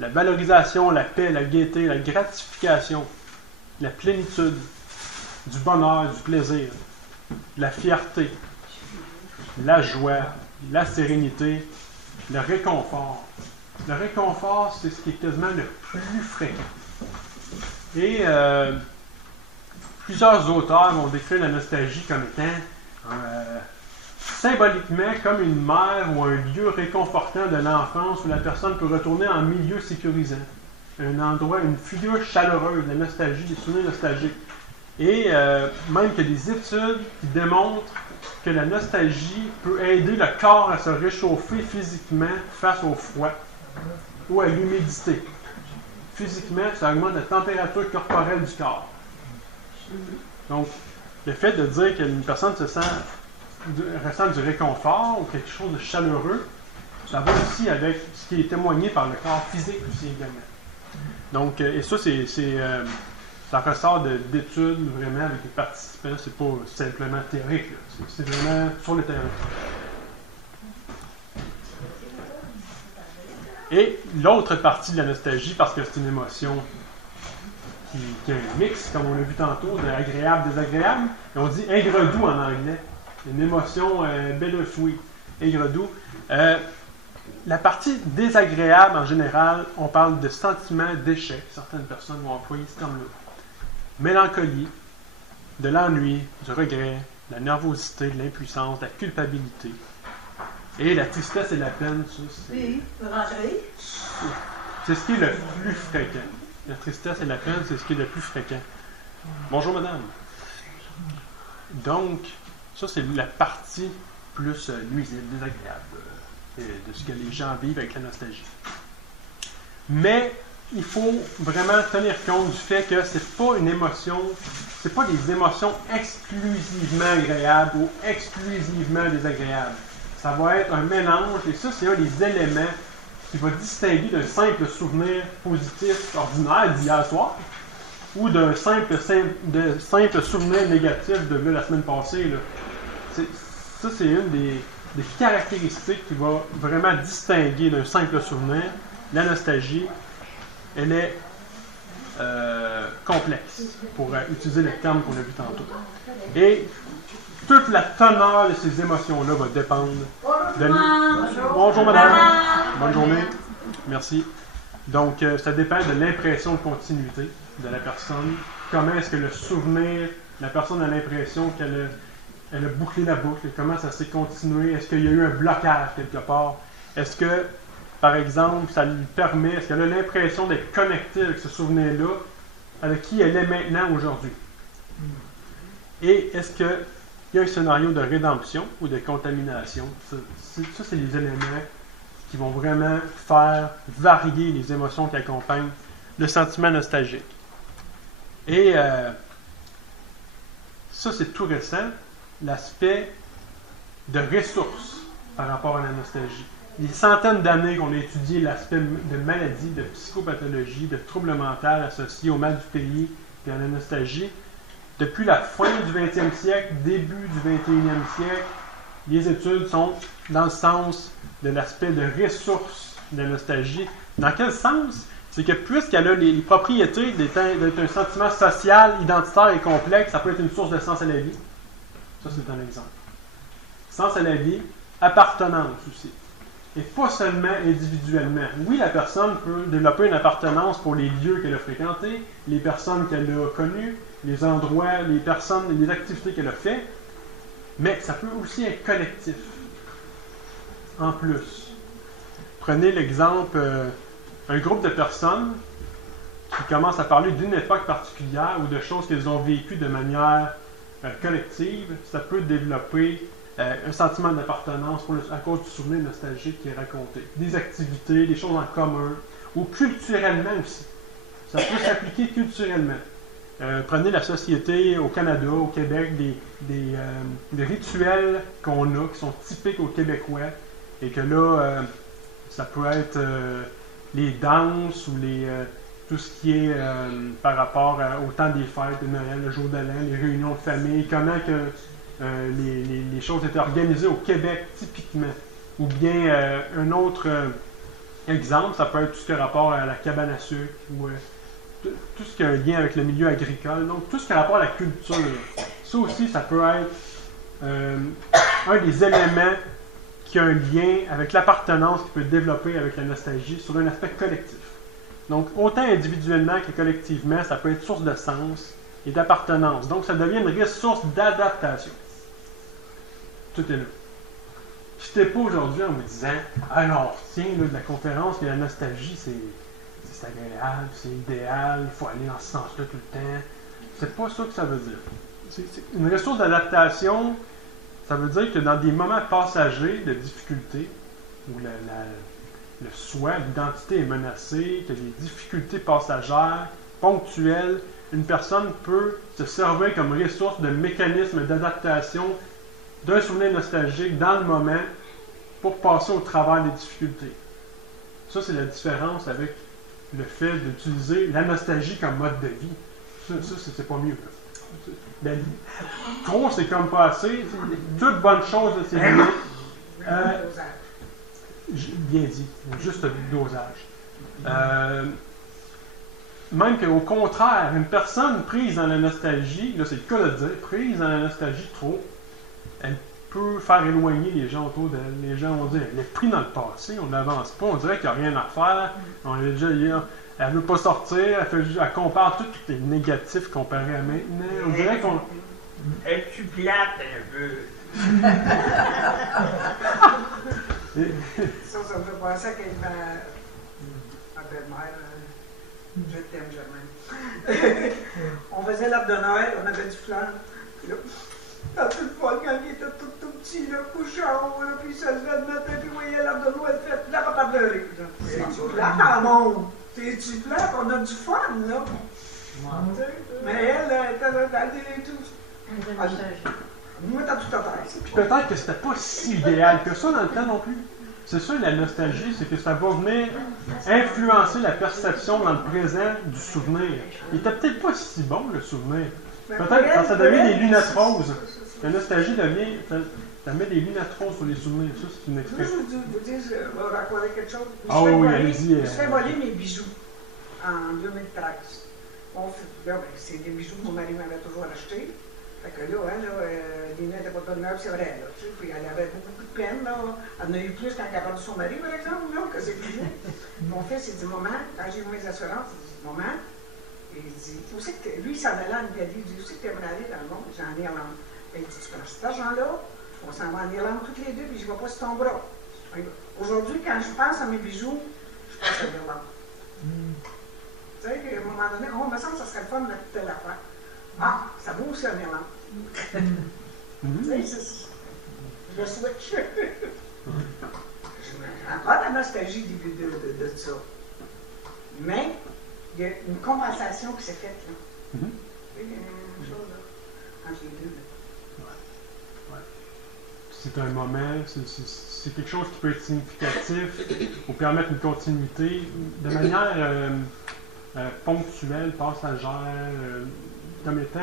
la valorisation, la paix, la gaieté, la gratification, la plénitude, du bonheur, du plaisir, la fierté, la joie, la sérénité, le réconfort. Le réconfort, c'est ce qui est quasiment le plus fréquent. Et plusieurs auteurs vont décrire la nostalgie comme étant symboliquement comme une mer ou un lieu réconfortant de l'enfance où la personne peut retourner en milieu sécurisant. Un endroit, une figure chaleureuse, la nostalgie, des souvenirs nostalgiques. Et même qu'il y a des études qui démontrent que la nostalgie peut aider le corps à se réchauffer physiquement face au froid ou à l'humidité. Physiquement, ça augmente la température corporelle du corps. Donc, le fait de dire qu'une personne ressent du réconfort ou quelque chose de chaleureux, ça va aussi avec ce qui est témoigné par le corps physique aussi également. Donc, et ça, ça ressort d'études vraiment avec les participants, c'est pas simplement théorique, c'est vraiment sur le terrain. Et l'autre partie de la nostalgie, parce que c'est une émotion qui a un mix, comme on l'a vu tantôt, d'agréable, désagréable, et on dit aigre-doux en anglais. Une émotion bittersweet, aigre-doux. La partie désagréable, en général, on parle de sentiment d'échec. Certaines personnes vont employer ce terme-là. Mélancolie, de l'ennui, du regret, de la nervosité, de l'impuissance, de la culpabilité. Et la tristesse et la peine, ça, c'est ce qui est le plus fréquent. La tristesse et la peine, c'est ce qui est le plus fréquent. Bonjour, madame. Donc, ça, c'est la partie plus nuisible, désagréable de ce que les gens vivent avec la nostalgie. Mais, il faut vraiment tenir compte du fait que c'est pas une émotion, c'est pas des émotions exclusivement agréables ou exclusivement désagréables. Ça va être un mélange, et ça, c'est un des éléments qui va distinguer d'un simple souvenir positif ordinaire d'hier soir ou d'un simple souvenir négatif de la semaine passée. Là. Ça, c'est une des caractéristiques qui va vraiment distinguer d'un simple souvenir. La nostalgie, elle est complexe, pour utiliser le terme qu'on a vu tantôt. Et toute la teneur de ces émotions-là va dépendre de nous. Bonjour madame. Bonne journée. Merci. Donc, ça dépend de l'impression de continuité de la personne. Comment est-ce que le souvenir, la personne a l'impression qu'elle a bouclé la boucle, comment ça s'est continué, est-ce qu'il y a eu un blocage quelque part, est-ce que, par exemple, ça lui permet, est-ce qu'elle a l'impression d'être connectée avec ce souvenir-là, avec qui elle est maintenant, aujourd'hui. Et est-ce qu'il y a un scénario de rédemption ou de contamination? Ça c'est les éléments qui vont vraiment faire varier les émotions qui accompagnent le sentiment nostalgique. Et ça, c'est tout récent, l'aspect de ressources par rapport à la nostalgie. Des centaines d'années qu'on a étudié l'aspect de maladie, de psychopathologie, de troubles mentaux associés au mal du pays et à la nostalgie. Depuis la fin du 20e siècle, début du 21e siècle, les études sont dans le sens de l'aspect de ressources de la nostalgie. Dans quel sens? C'est que puisqu'elle a les propriétés d'être un sentiment social, identitaire et complexe, ça peut être une source de sens à la vie. Ça, c'est un exemple. Sens à la vie, appartenance aussi. Et pas seulement individuellement. Oui, la personne peut développer une appartenance pour les lieux qu'elle a fréquentés, les personnes qu'elle a connues, les endroits, les personnes, les activités qu'elle a faites, mais ça peut aussi être collectif. En plus. Prenez l'exemple, un groupe de personnes qui commencent à parler d'une époque particulière ou de choses qu'elles ont vécues de manière collective, ça peut développer un sentiment d'appartenance à cause du souvenir nostalgique qui est raconté. Des activités, des choses en commun, ou culturellement aussi. Ça peut s'appliquer culturellement. Prenez la société au Canada, au Québec, des rituels qu'on a, qui sont typiques aux Québécois, et que là, ça peut être les danses ou tout ce qui est par rapport au temps des fêtes de Noël, le jour de l'an, les réunions de famille, comment que les choses étaient organisées au Québec typiquement. Ou bien un autre exemple, ça peut être tout ce qui a rapport à la cabane à sucre, ou tout ce qui a un lien avec le milieu agricole, donc tout ce qui a rapport à la culture. Ça aussi, ça peut être un des éléments qui a un lien avec l'appartenance qui peut développer avec la nostalgie sur un aspect collectif. Donc, autant individuellement que collectivement, ça peut être source de sens et d'appartenance. Donc, ça devient une ressource d'adaptation. Tout est là. Je n'étais pas aujourd'hui en me disant « Alors, tiens, là, de la conférence, que la nostalgie, c'est agréable, c'est idéal, il faut aller dans ce sens-là tout le temps. » C'est pas ça que ça veut dire. C'est une ressource d'adaptation, ça veut dire que dans des moments passagers de difficulté, où le soi, l'identité est menacée, que des difficultés passagères, ponctuelles, une personne peut se servir comme ressource de mécanisme d'adaptation d'un souvenir nostalgique dans le moment pour passer au travers des difficultés. Ça, c'est la différence avec le fait d'utiliser la nostalgie comme mode de vie. Ça c'est pas mieux. Trop, c'est comme pas assez. Toute bonne chose, c'est mieux. Bien dit. Juste le dosage. Même qu'au contraire, une personne prise dans la nostalgie, là c'est le cas de dire, prise dans la nostalgie trop, elle peut faire éloigner les gens autour d'elle. Les gens vont dire, elle est prise dans le passé, on n'avance pas, on dirait qu'il n'y a rien à faire, elle ne veut pas sortir, elle compare tout est négatif comparé à maintenant. On dirait qu'on... Es-tu plate un peu? Ça me fait penser à ma belle-mère. Je t'aime, Germaine. On faisait l'arbre de Noël, on avait du flan. Dans tout le fond, quand il était tout petit, le couchon, là, puis ça se levait le matin, puis voyait l'arbre de Noël fait, là, papa pleurer. C'est-tu plate en monde? C'est-tu tu pleures, on a du fun, là. Mais elle, elle était là, elle tout. Moi, t'as tout à terre. Puis peut-être que c'était pas si idéal que ça dans le temps non plus. C'est ça, la nostalgie, c'est que ça va venir influencer la perception dans le présent du souvenir. Il était peut-être pas si bon, le souvenir. Peut-être quand ça devient des lunettes roses. La nostalgie devient... Ça met des lunettes roses sur les souvenirs. Ça, c'est une Moi, expression. je vous dis, je vais raconter quelque chose. Ah oui, allez-y. Je me suis fait voler mes bijoux en 2013. Bon, là, ben, c'est des bijoux que mon mari m'avait toujours achetés. Fait que là, hein, Lina n'était pas de bonne humeur, c'est vrai, là, tu sais, puis elle avait beaucoup de peine, là. Elle en a eu plus quand elle a perdu son mari, par exemple, là, que ses bijoux. Mon fils, il dit, maman, quand j'ai eu mes assurances, il dit, maman, il dit, où c'est que lui, il s'en allait en Italie, il dit, où c'est que tu aimerais aller dans le monde? J'ai en Irlande. Il dit, tu prends cet argent-là, on s'en va en Irlande toutes les deux, puis je ne vais pas sur ton bras. Aujourd'hui, quand je pense à mes bijoux, je pense à l'Irlande. Tu sais, à un moment donné, oh, il me semble que ça serait le fun de telle affaire. Ah, ça vaut aussi en Irlande. Tu sais, je switch. Encore la nostalgie de ça. Mais, il y a une compensation qui s'est faite, là. Il y a une chose, là, entre les deux, là. C'est un moment, c'est quelque chose qui peut être significatif ou permettre une continuité de manière ponctuelle, passagère, comme étant...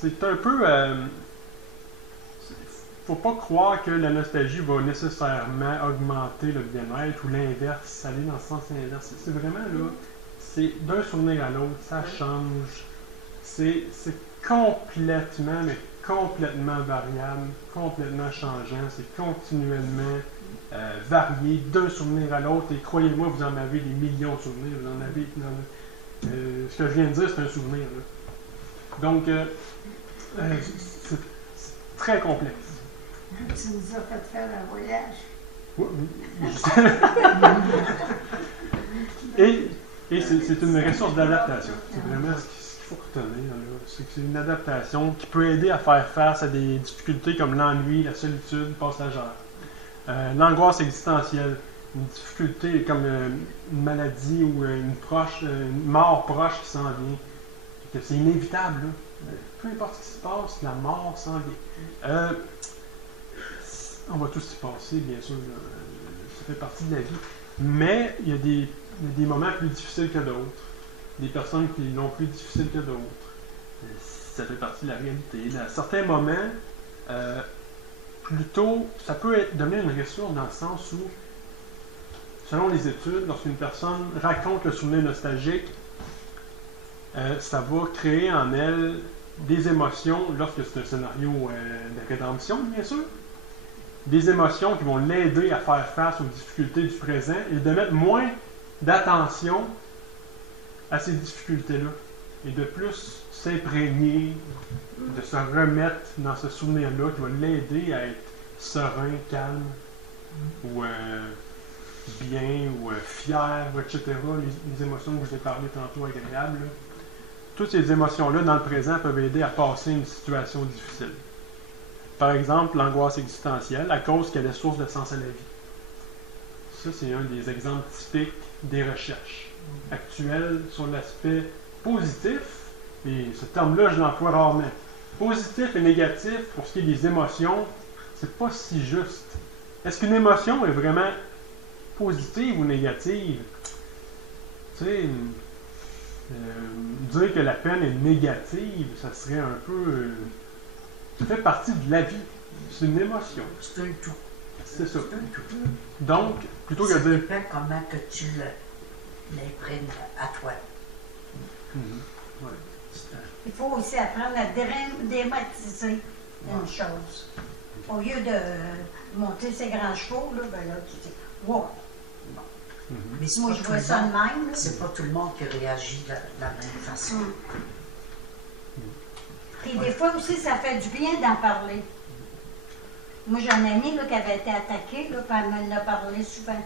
c'est un peu... faut pas croire que la nostalgie va nécessairement augmenter le bien-être ou l'inverse, aller dans le sens inverse. C'est vraiment là, c'est d'un souvenir à l'autre, ça change. C'est complètement, mais complètement variable, complètement changeant, c'est continuellement varié d'un souvenir à l'autre, et croyez-moi, vous en avez des millions de souvenirs, vous en avez... ce que je viens de dire, c'est un souvenir. Là. Donc, c'est très complexe. Tu nous as fait faire un voyage. Oui. Et c'est une ressource d'adaptation. C'est vraiment ce qu'il faut retenir. C'est que c'est une adaptation qui peut aider à faire face à des difficultés comme l'ennui, la solitude passagère. L'angoisse existentielle, une difficulté comme une maladie ou une mort proche qui s'en vient. C'est inévitable. Là. Peu importe ce qui se passe, la mort s'en vient. On va tous y passer, bien sûr. Ça fait partie de la vie. Mais il y a des moments plus difficiles que d'autres. Des personnes qui l'ont plus difficile que d'autres. Ça fait partie de la réalité. À certains moments, plutôt, ça peut devenir une ressource dans le sens où, selon les études, lorsqu'une personne raconte le souvenir nostalgique, ça va créer en elle des émotions, lorsque c'est un scénario de rédemption, bien sûr, des émotions qui vont l'aider à faire face aux difficultés du présent et de mettre moins d'attention à ces difficultés-là et de plus s'imprégner, de se remettre dans ce souvenir-là qui va l'aider à être serein, calme, ou bien, ou fier, etc. Les émotions que je vous ai parlé tantôt agréables. Là. Toutes ces émotions-là, dans le présent, peuvent aider à passer une situation difficile. Par exemple, l'angoisse existentielle, à cause qu'elle est source de sens à la vie. Ça, c'est un des exemples typiques des recherches actuelles sur l'aspect positif, et ce terme-là, je l'emploie rarement. Positif et négatif, pour ce qui est des émotions, c'est pas si juste. Est-ce qu'une émotion est vraiment positive ou négative? Tu sais, dire que la peine est négative, ça serait un peu... ça fait partie de la vie. C'est une émotion. C'est un tout. C'est ça. C'est un tout. Donc, plutôt que Ça de dire... dépend comment que tu l'imprimes à toi. Ouais. Il faut aussi apprendre à dématiser une chose. Au lieu de monter ses grands chevaux, là, ben là, tu dis, wow. Mais c'est Moi, pas je tout vois le ça de monde- même. là. C'est pas tout le monde qui réagit de la même façon. Puis des fois aussi, ça fait du bien d'en parler. Moi, j'ai un ami là, qui avait été attaqué, là, puis elle m'en a parlé souvent.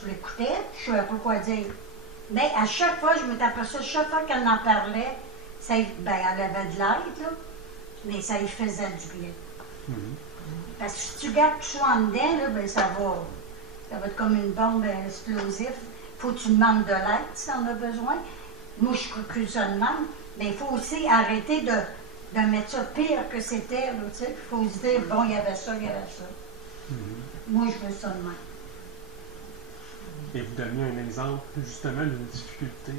Je l'écoutais, je ne savais pas quoi dire. Mais à chaque fois, je me tapais ça, chaque fois qu'elle en parlait, ça, ben, elle avait de l'aide, là, mais ça lui faisait du bien. Parce que si tu gardes tout ça en dedans, là, ben, ça va être comme une bombe explosive. faut que tu demandes de l'aide si tu en as besoin. Moi, je crois que ça demande, mais il faut aussi arrêter de mettre ça pire que c'était. Il faut se dire, bon, il y avait ça, il y avait ça. Moi, je veux ça de même. Et vous donniez un exemple, justement, d'une difficulté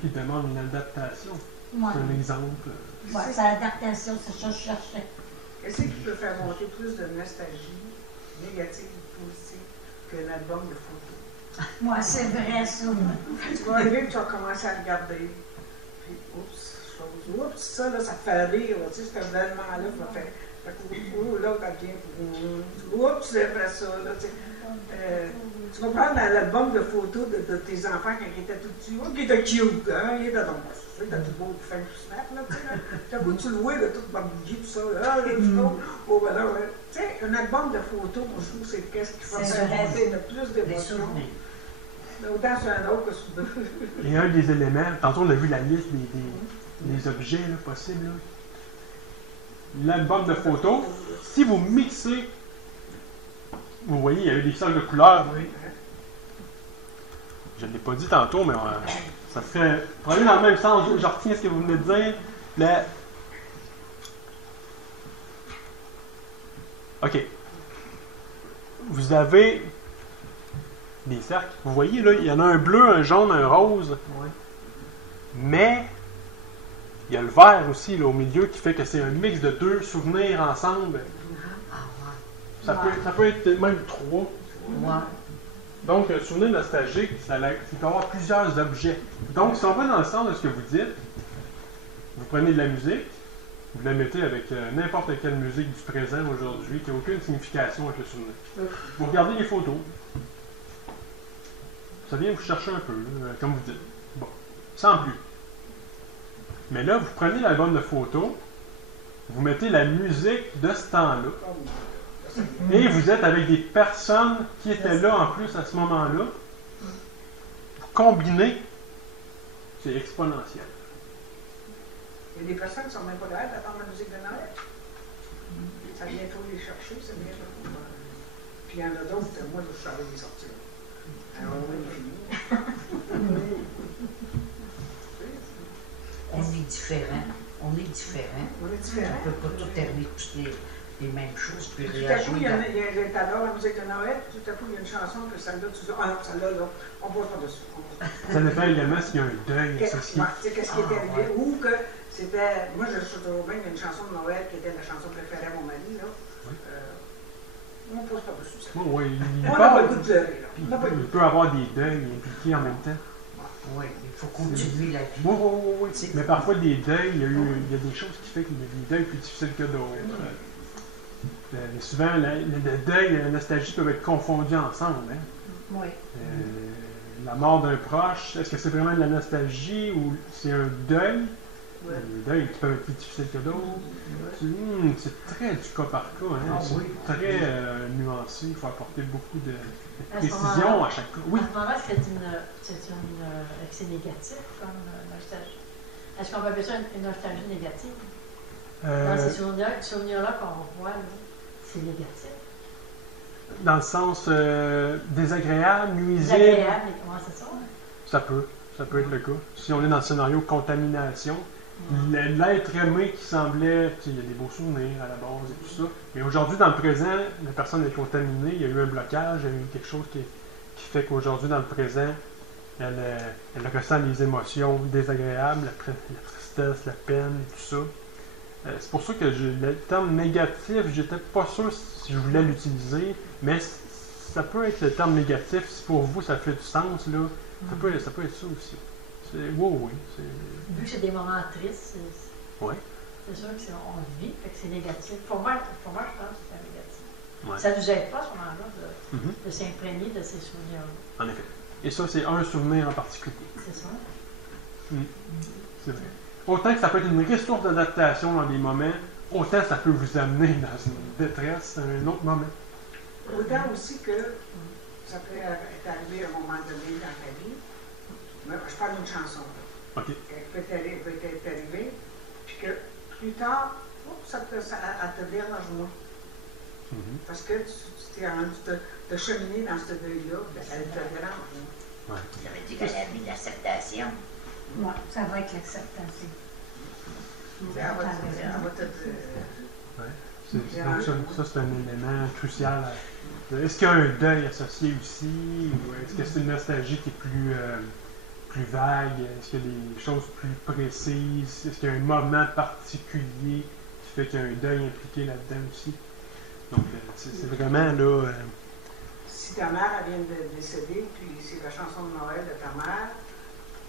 qui demande une adaptation. Ouais. C'est un exemple. Ouais, c'est l'adaptation, c'est ça que je cherchais. Qu'est-ce qui peut faire monter plus de nostalgie, négative ou positive, qu'un album de photos? Moi, c'est vrai, ça. Tu vas arriver et tu vas commencer à regarder. Puis, oups, ça, là, ça te fait rire. Là, tu sais, cet événement-là, va faire. L'autre, elle vient. Oups, c'est après ça. Là, tu vas prendre l'album de photos de tes enfants quand ils étaient tout petits. Oh, qui était cute, hein? Il était dans il était tout beau, tout fin, tout snap, là, tu sais. T'as coup, tu le vois, de tout barbouillé, tout ça. Là, oh, ben là, tu sais, un album de photos, moi, je trouve que c'est qu'est-ce qui va faire monter le plus d'émotions. Autant sur un autre que sur deux. Et un des éléments, tantôt on a vu la liste des objets là, possibles. Là. L'album de photos, si vous mixez, vous voyez, il y avait des cercles de couleurs. Je ne l'ai pas dit tantôt, mais ça serait. Pour aller dans le même sens, je retiens ce que vous venez de dire. OK. Vous avez des cercles. Vous voyez, là, il y en a un bleu, un jaune, un rose. Oui. Mais il y a le vert aussi, là, au milieu, qui fait que c'est un mix de deux souvenirs ensemble. Ah, ouais. Ça peut être même trois. Ouais. Donc, un souvenir nostalgique, il peut y avoir plusieurs objets. Donc, si on va dans le sens de ce que vous dites, vous prenez de la musique, vous la mettez avec n'importe quelle musique du présent aujourd'hui qui n'a aucune signification avec le souvenir. Vous regardez les photos. Ça vient vous chercher un peu, comme vous dites. Bon, sans plus. Mais là, vous prenez l'album de photos, vous mettez la musique de ce temps-là, et vous êtes avec des personnes qui étaient là en plus à ce moment-là. Vous combinez, c'est exponentiel. Il y a des personnes qui ne sont même pas capables d'attendre la musique de Noël. Ça vient trop les chercher, ça vient trop. Puis il y en a d'autres, moi, je savais les sortir. Alors, on est fini. On est différents. On est différents. On est On ne différents. peut pas tout aimer toutes les mêmes choses puis Tout à coup, il y réagir. a t'adores la musique de Noël, puis tout à coup, il y a une chanson que celle-là, tu dis, ah non, celle-là, là, on ne pose pas dessus. Ça dépend également s'il y a un deuil associé. Qu'est-ce qui est arrivé? Ou que c'était. Moi, je suis toujours bien, il y a une chanson de Noël qui était la chanson préférée à mon mari, là. On ne pose pas dessus. Ça. Oui, On n'a pas le goût de pleurer, là. Puis On n'a pas le il goût. peut y avoir des deuils impliqués en même temps. Oui, il faut continuer la vie. Oui. Mais parfois, des deuils, il y a des choses qui font qu'il y a des deuils plus difficiles que d'autres. Souvent, le deuil et la nostalgie peuvent être confondus ensemble. Hein? Oui. La mort d'un proche, est-ce que c'est vraiment de la nostalgie ou c'est un deuil? Ouais. Les deuils qui peuvent être plus difficiles que d'autres. C'est très du cas par cas. Hein? Ah oui. C'est très nuancé. Il faut apporter beaucoup de À ce précision moment-là- à chaque cas. Oui. À ce moment-là, c'est négatif comme nostalgie. Est-ce qu'on peut appeler ça une nostalgie négative? Dans ces souvenirs-là qu'on voit, là, c'est négatif. Dans le sens désagréable, nuisible. Désagréable, mais comment c'est ça? Ça peut être le cas. Si on est dans le scénario contamination, l'être aimé qui semblait, il y a des beaux souvenirs à la base et tout ça, mais aujourd'hui, dans le présent, la personne est contaminée, il y a eu un blocage, il y a eu quelque chose qui fait qu'aujourd'hui, dans le présent, elle ressent les émotions désagréables, la tristesse, la peine et tout ça. C'est pour ça que le terme négatif, j'étais pas sûr si je voulais l'utiliser, mais ça peut être le terme négatif, si pour vous ça fait du sens, là, ça peut être ça aussi. Oui. Vu que c'est des moments tristes, Ouais. c'est sûr qu'on le vit, fait que c'est négatif. Pour moi, je pense que c'est négatif. Ouais. Ça ne nous aide pas à ce moment-là de s'imprégner de ces souvenirs-là. En effet. Et ça, c'est un souvenir en particulier. C'est ça? C'est vrai. Autant que ça peut être une ressource d'adaptation dans des moments, autant ça peut vous amener dans une détresse à un autre moment. Autant aussi que ça peut être arrivé à un moment donné dans ta vie. Mais je parle d'une chanson. Là. OK. Elle peut être arrivée, puis que plus tard, elle te dérange moins. Parce que tu t'es rendu de cheminer dans ce deuil-là, elle te dérange moins. Vous avez dit qu'elle avait mis l'acceptation. Ouais, ça va être l'acceptation. Elle va te Donc ça, c'est un élément crucial. Est-ce qu'il y a un deuil associé aussi, ou est-ce que c'est une nostalgie qui est plus vague? Est-ce qu'il y a des choses plus précises? Est-ce qu'il y a un moment particulier qui fait qu'il y a un deuil impliqué là-dedans aussi? Donc, c'est vraiment là... Si ta mère elle vient de décéder, puis c'est la chanson de Noël de ta mère,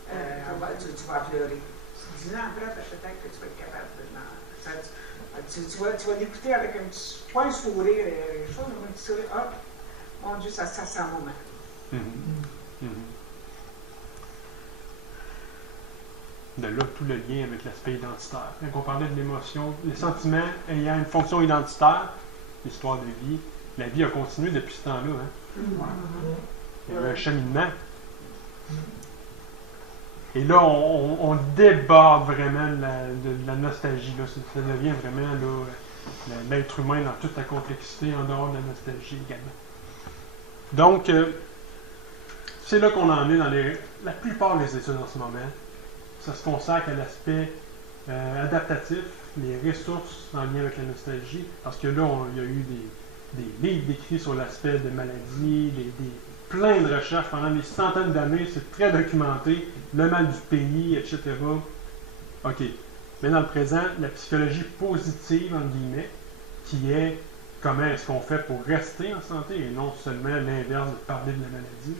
tu vas pleurer. 10 ans après, peut-être que tu vas être capable de... Tu vas l'écouter avec un petit point de sourire, quelque chose, un petit sourire. Ah, mon Dieu, ça sent un moment. De là, tout le lien avec l'aspect identitaire. Quand on parlait de l'émotion, les sentiments ayant une fonction identitaire, l'histoire de vie, la vie a continué depuis ce temps-là. Hein? Il y a eu un cheminement. Et là, on déborde vraiment de la nostalgie. Là. Ça devient vraiment l'être humain dans toute la complexité en dehors de la nostalgie également. Donc, c'est là qu'on en est dans la plupart des études en ce moment. Ça se consacre à l'aspect adaptatif, les ressources en lien avec la nostalgie, parce que là, il y a eu des livres décrits sur l'aspect de maladie, plein de recherches pendant des centaines d'années, c'est très documenté, le mal du pays, etc. OK. Mais dans le présent, la psychologie positive, entre guillemets, qui est comment est-ce qu'on fait pour rester en santé et non seulement l'inverse de parler de la maladie.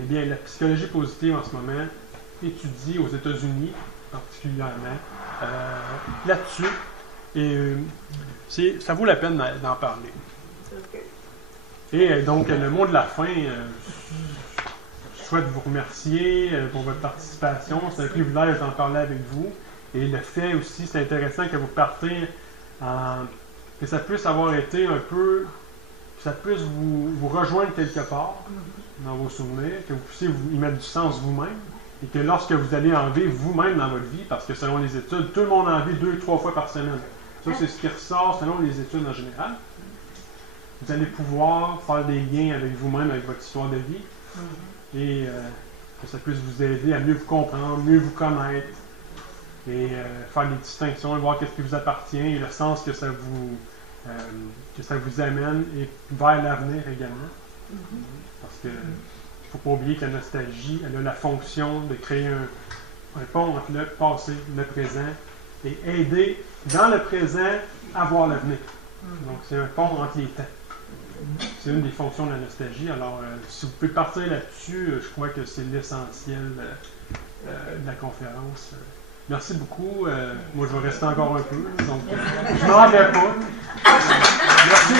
Eh bien, la psychologie positive en ce moment étudie aux États-Unis, particulièrement, là-dessus. Et ça vaut la peine d'en parler. Et donc, le mot de la fin, je souhaite vous remercier pour votre participation. C'est un privilège d'en parler avec vous. Et le fait aussi, c'est intéressant que vous partez que ça puisse avoir été un peu, que ça puisse vous rejoindre quelque part dans vos souvenirs, que vous puissiez y mettre du sens vous-même, et que lorsque vous allez en vivre vous-même dans votre vie, parce que selon les études, tout le monde en vit 2-3 fois par semaine. Ça, c'est ce qui ressort selon les études en général. Vous allez pouvoir faire des liens avec vous-même, avec votre histoire de vie, et que ça puisse vous aider à mieux vous comprendre, mieux vous connaître, et faire des distinctions, et voir qu'est-ce qui vous appartient, et le sens que ça vous amène, et vers l'avenir également. Parce que il ne faut pas oublier que la nostalgie, elle a la fonction de créer un pont entre le passé, le présent, et aider dans le présent à voir l'avenir. Donc c'est un pont entre les temps. C'est une des fonctions de la nostalgie. Alors, si vous pouvez partir là-dessus, je crois que c'est l'essentiel de la conférence. Merci beaucoup. Moi, je vais rester encore un peu. Donc, je m'en vais pas. Merci.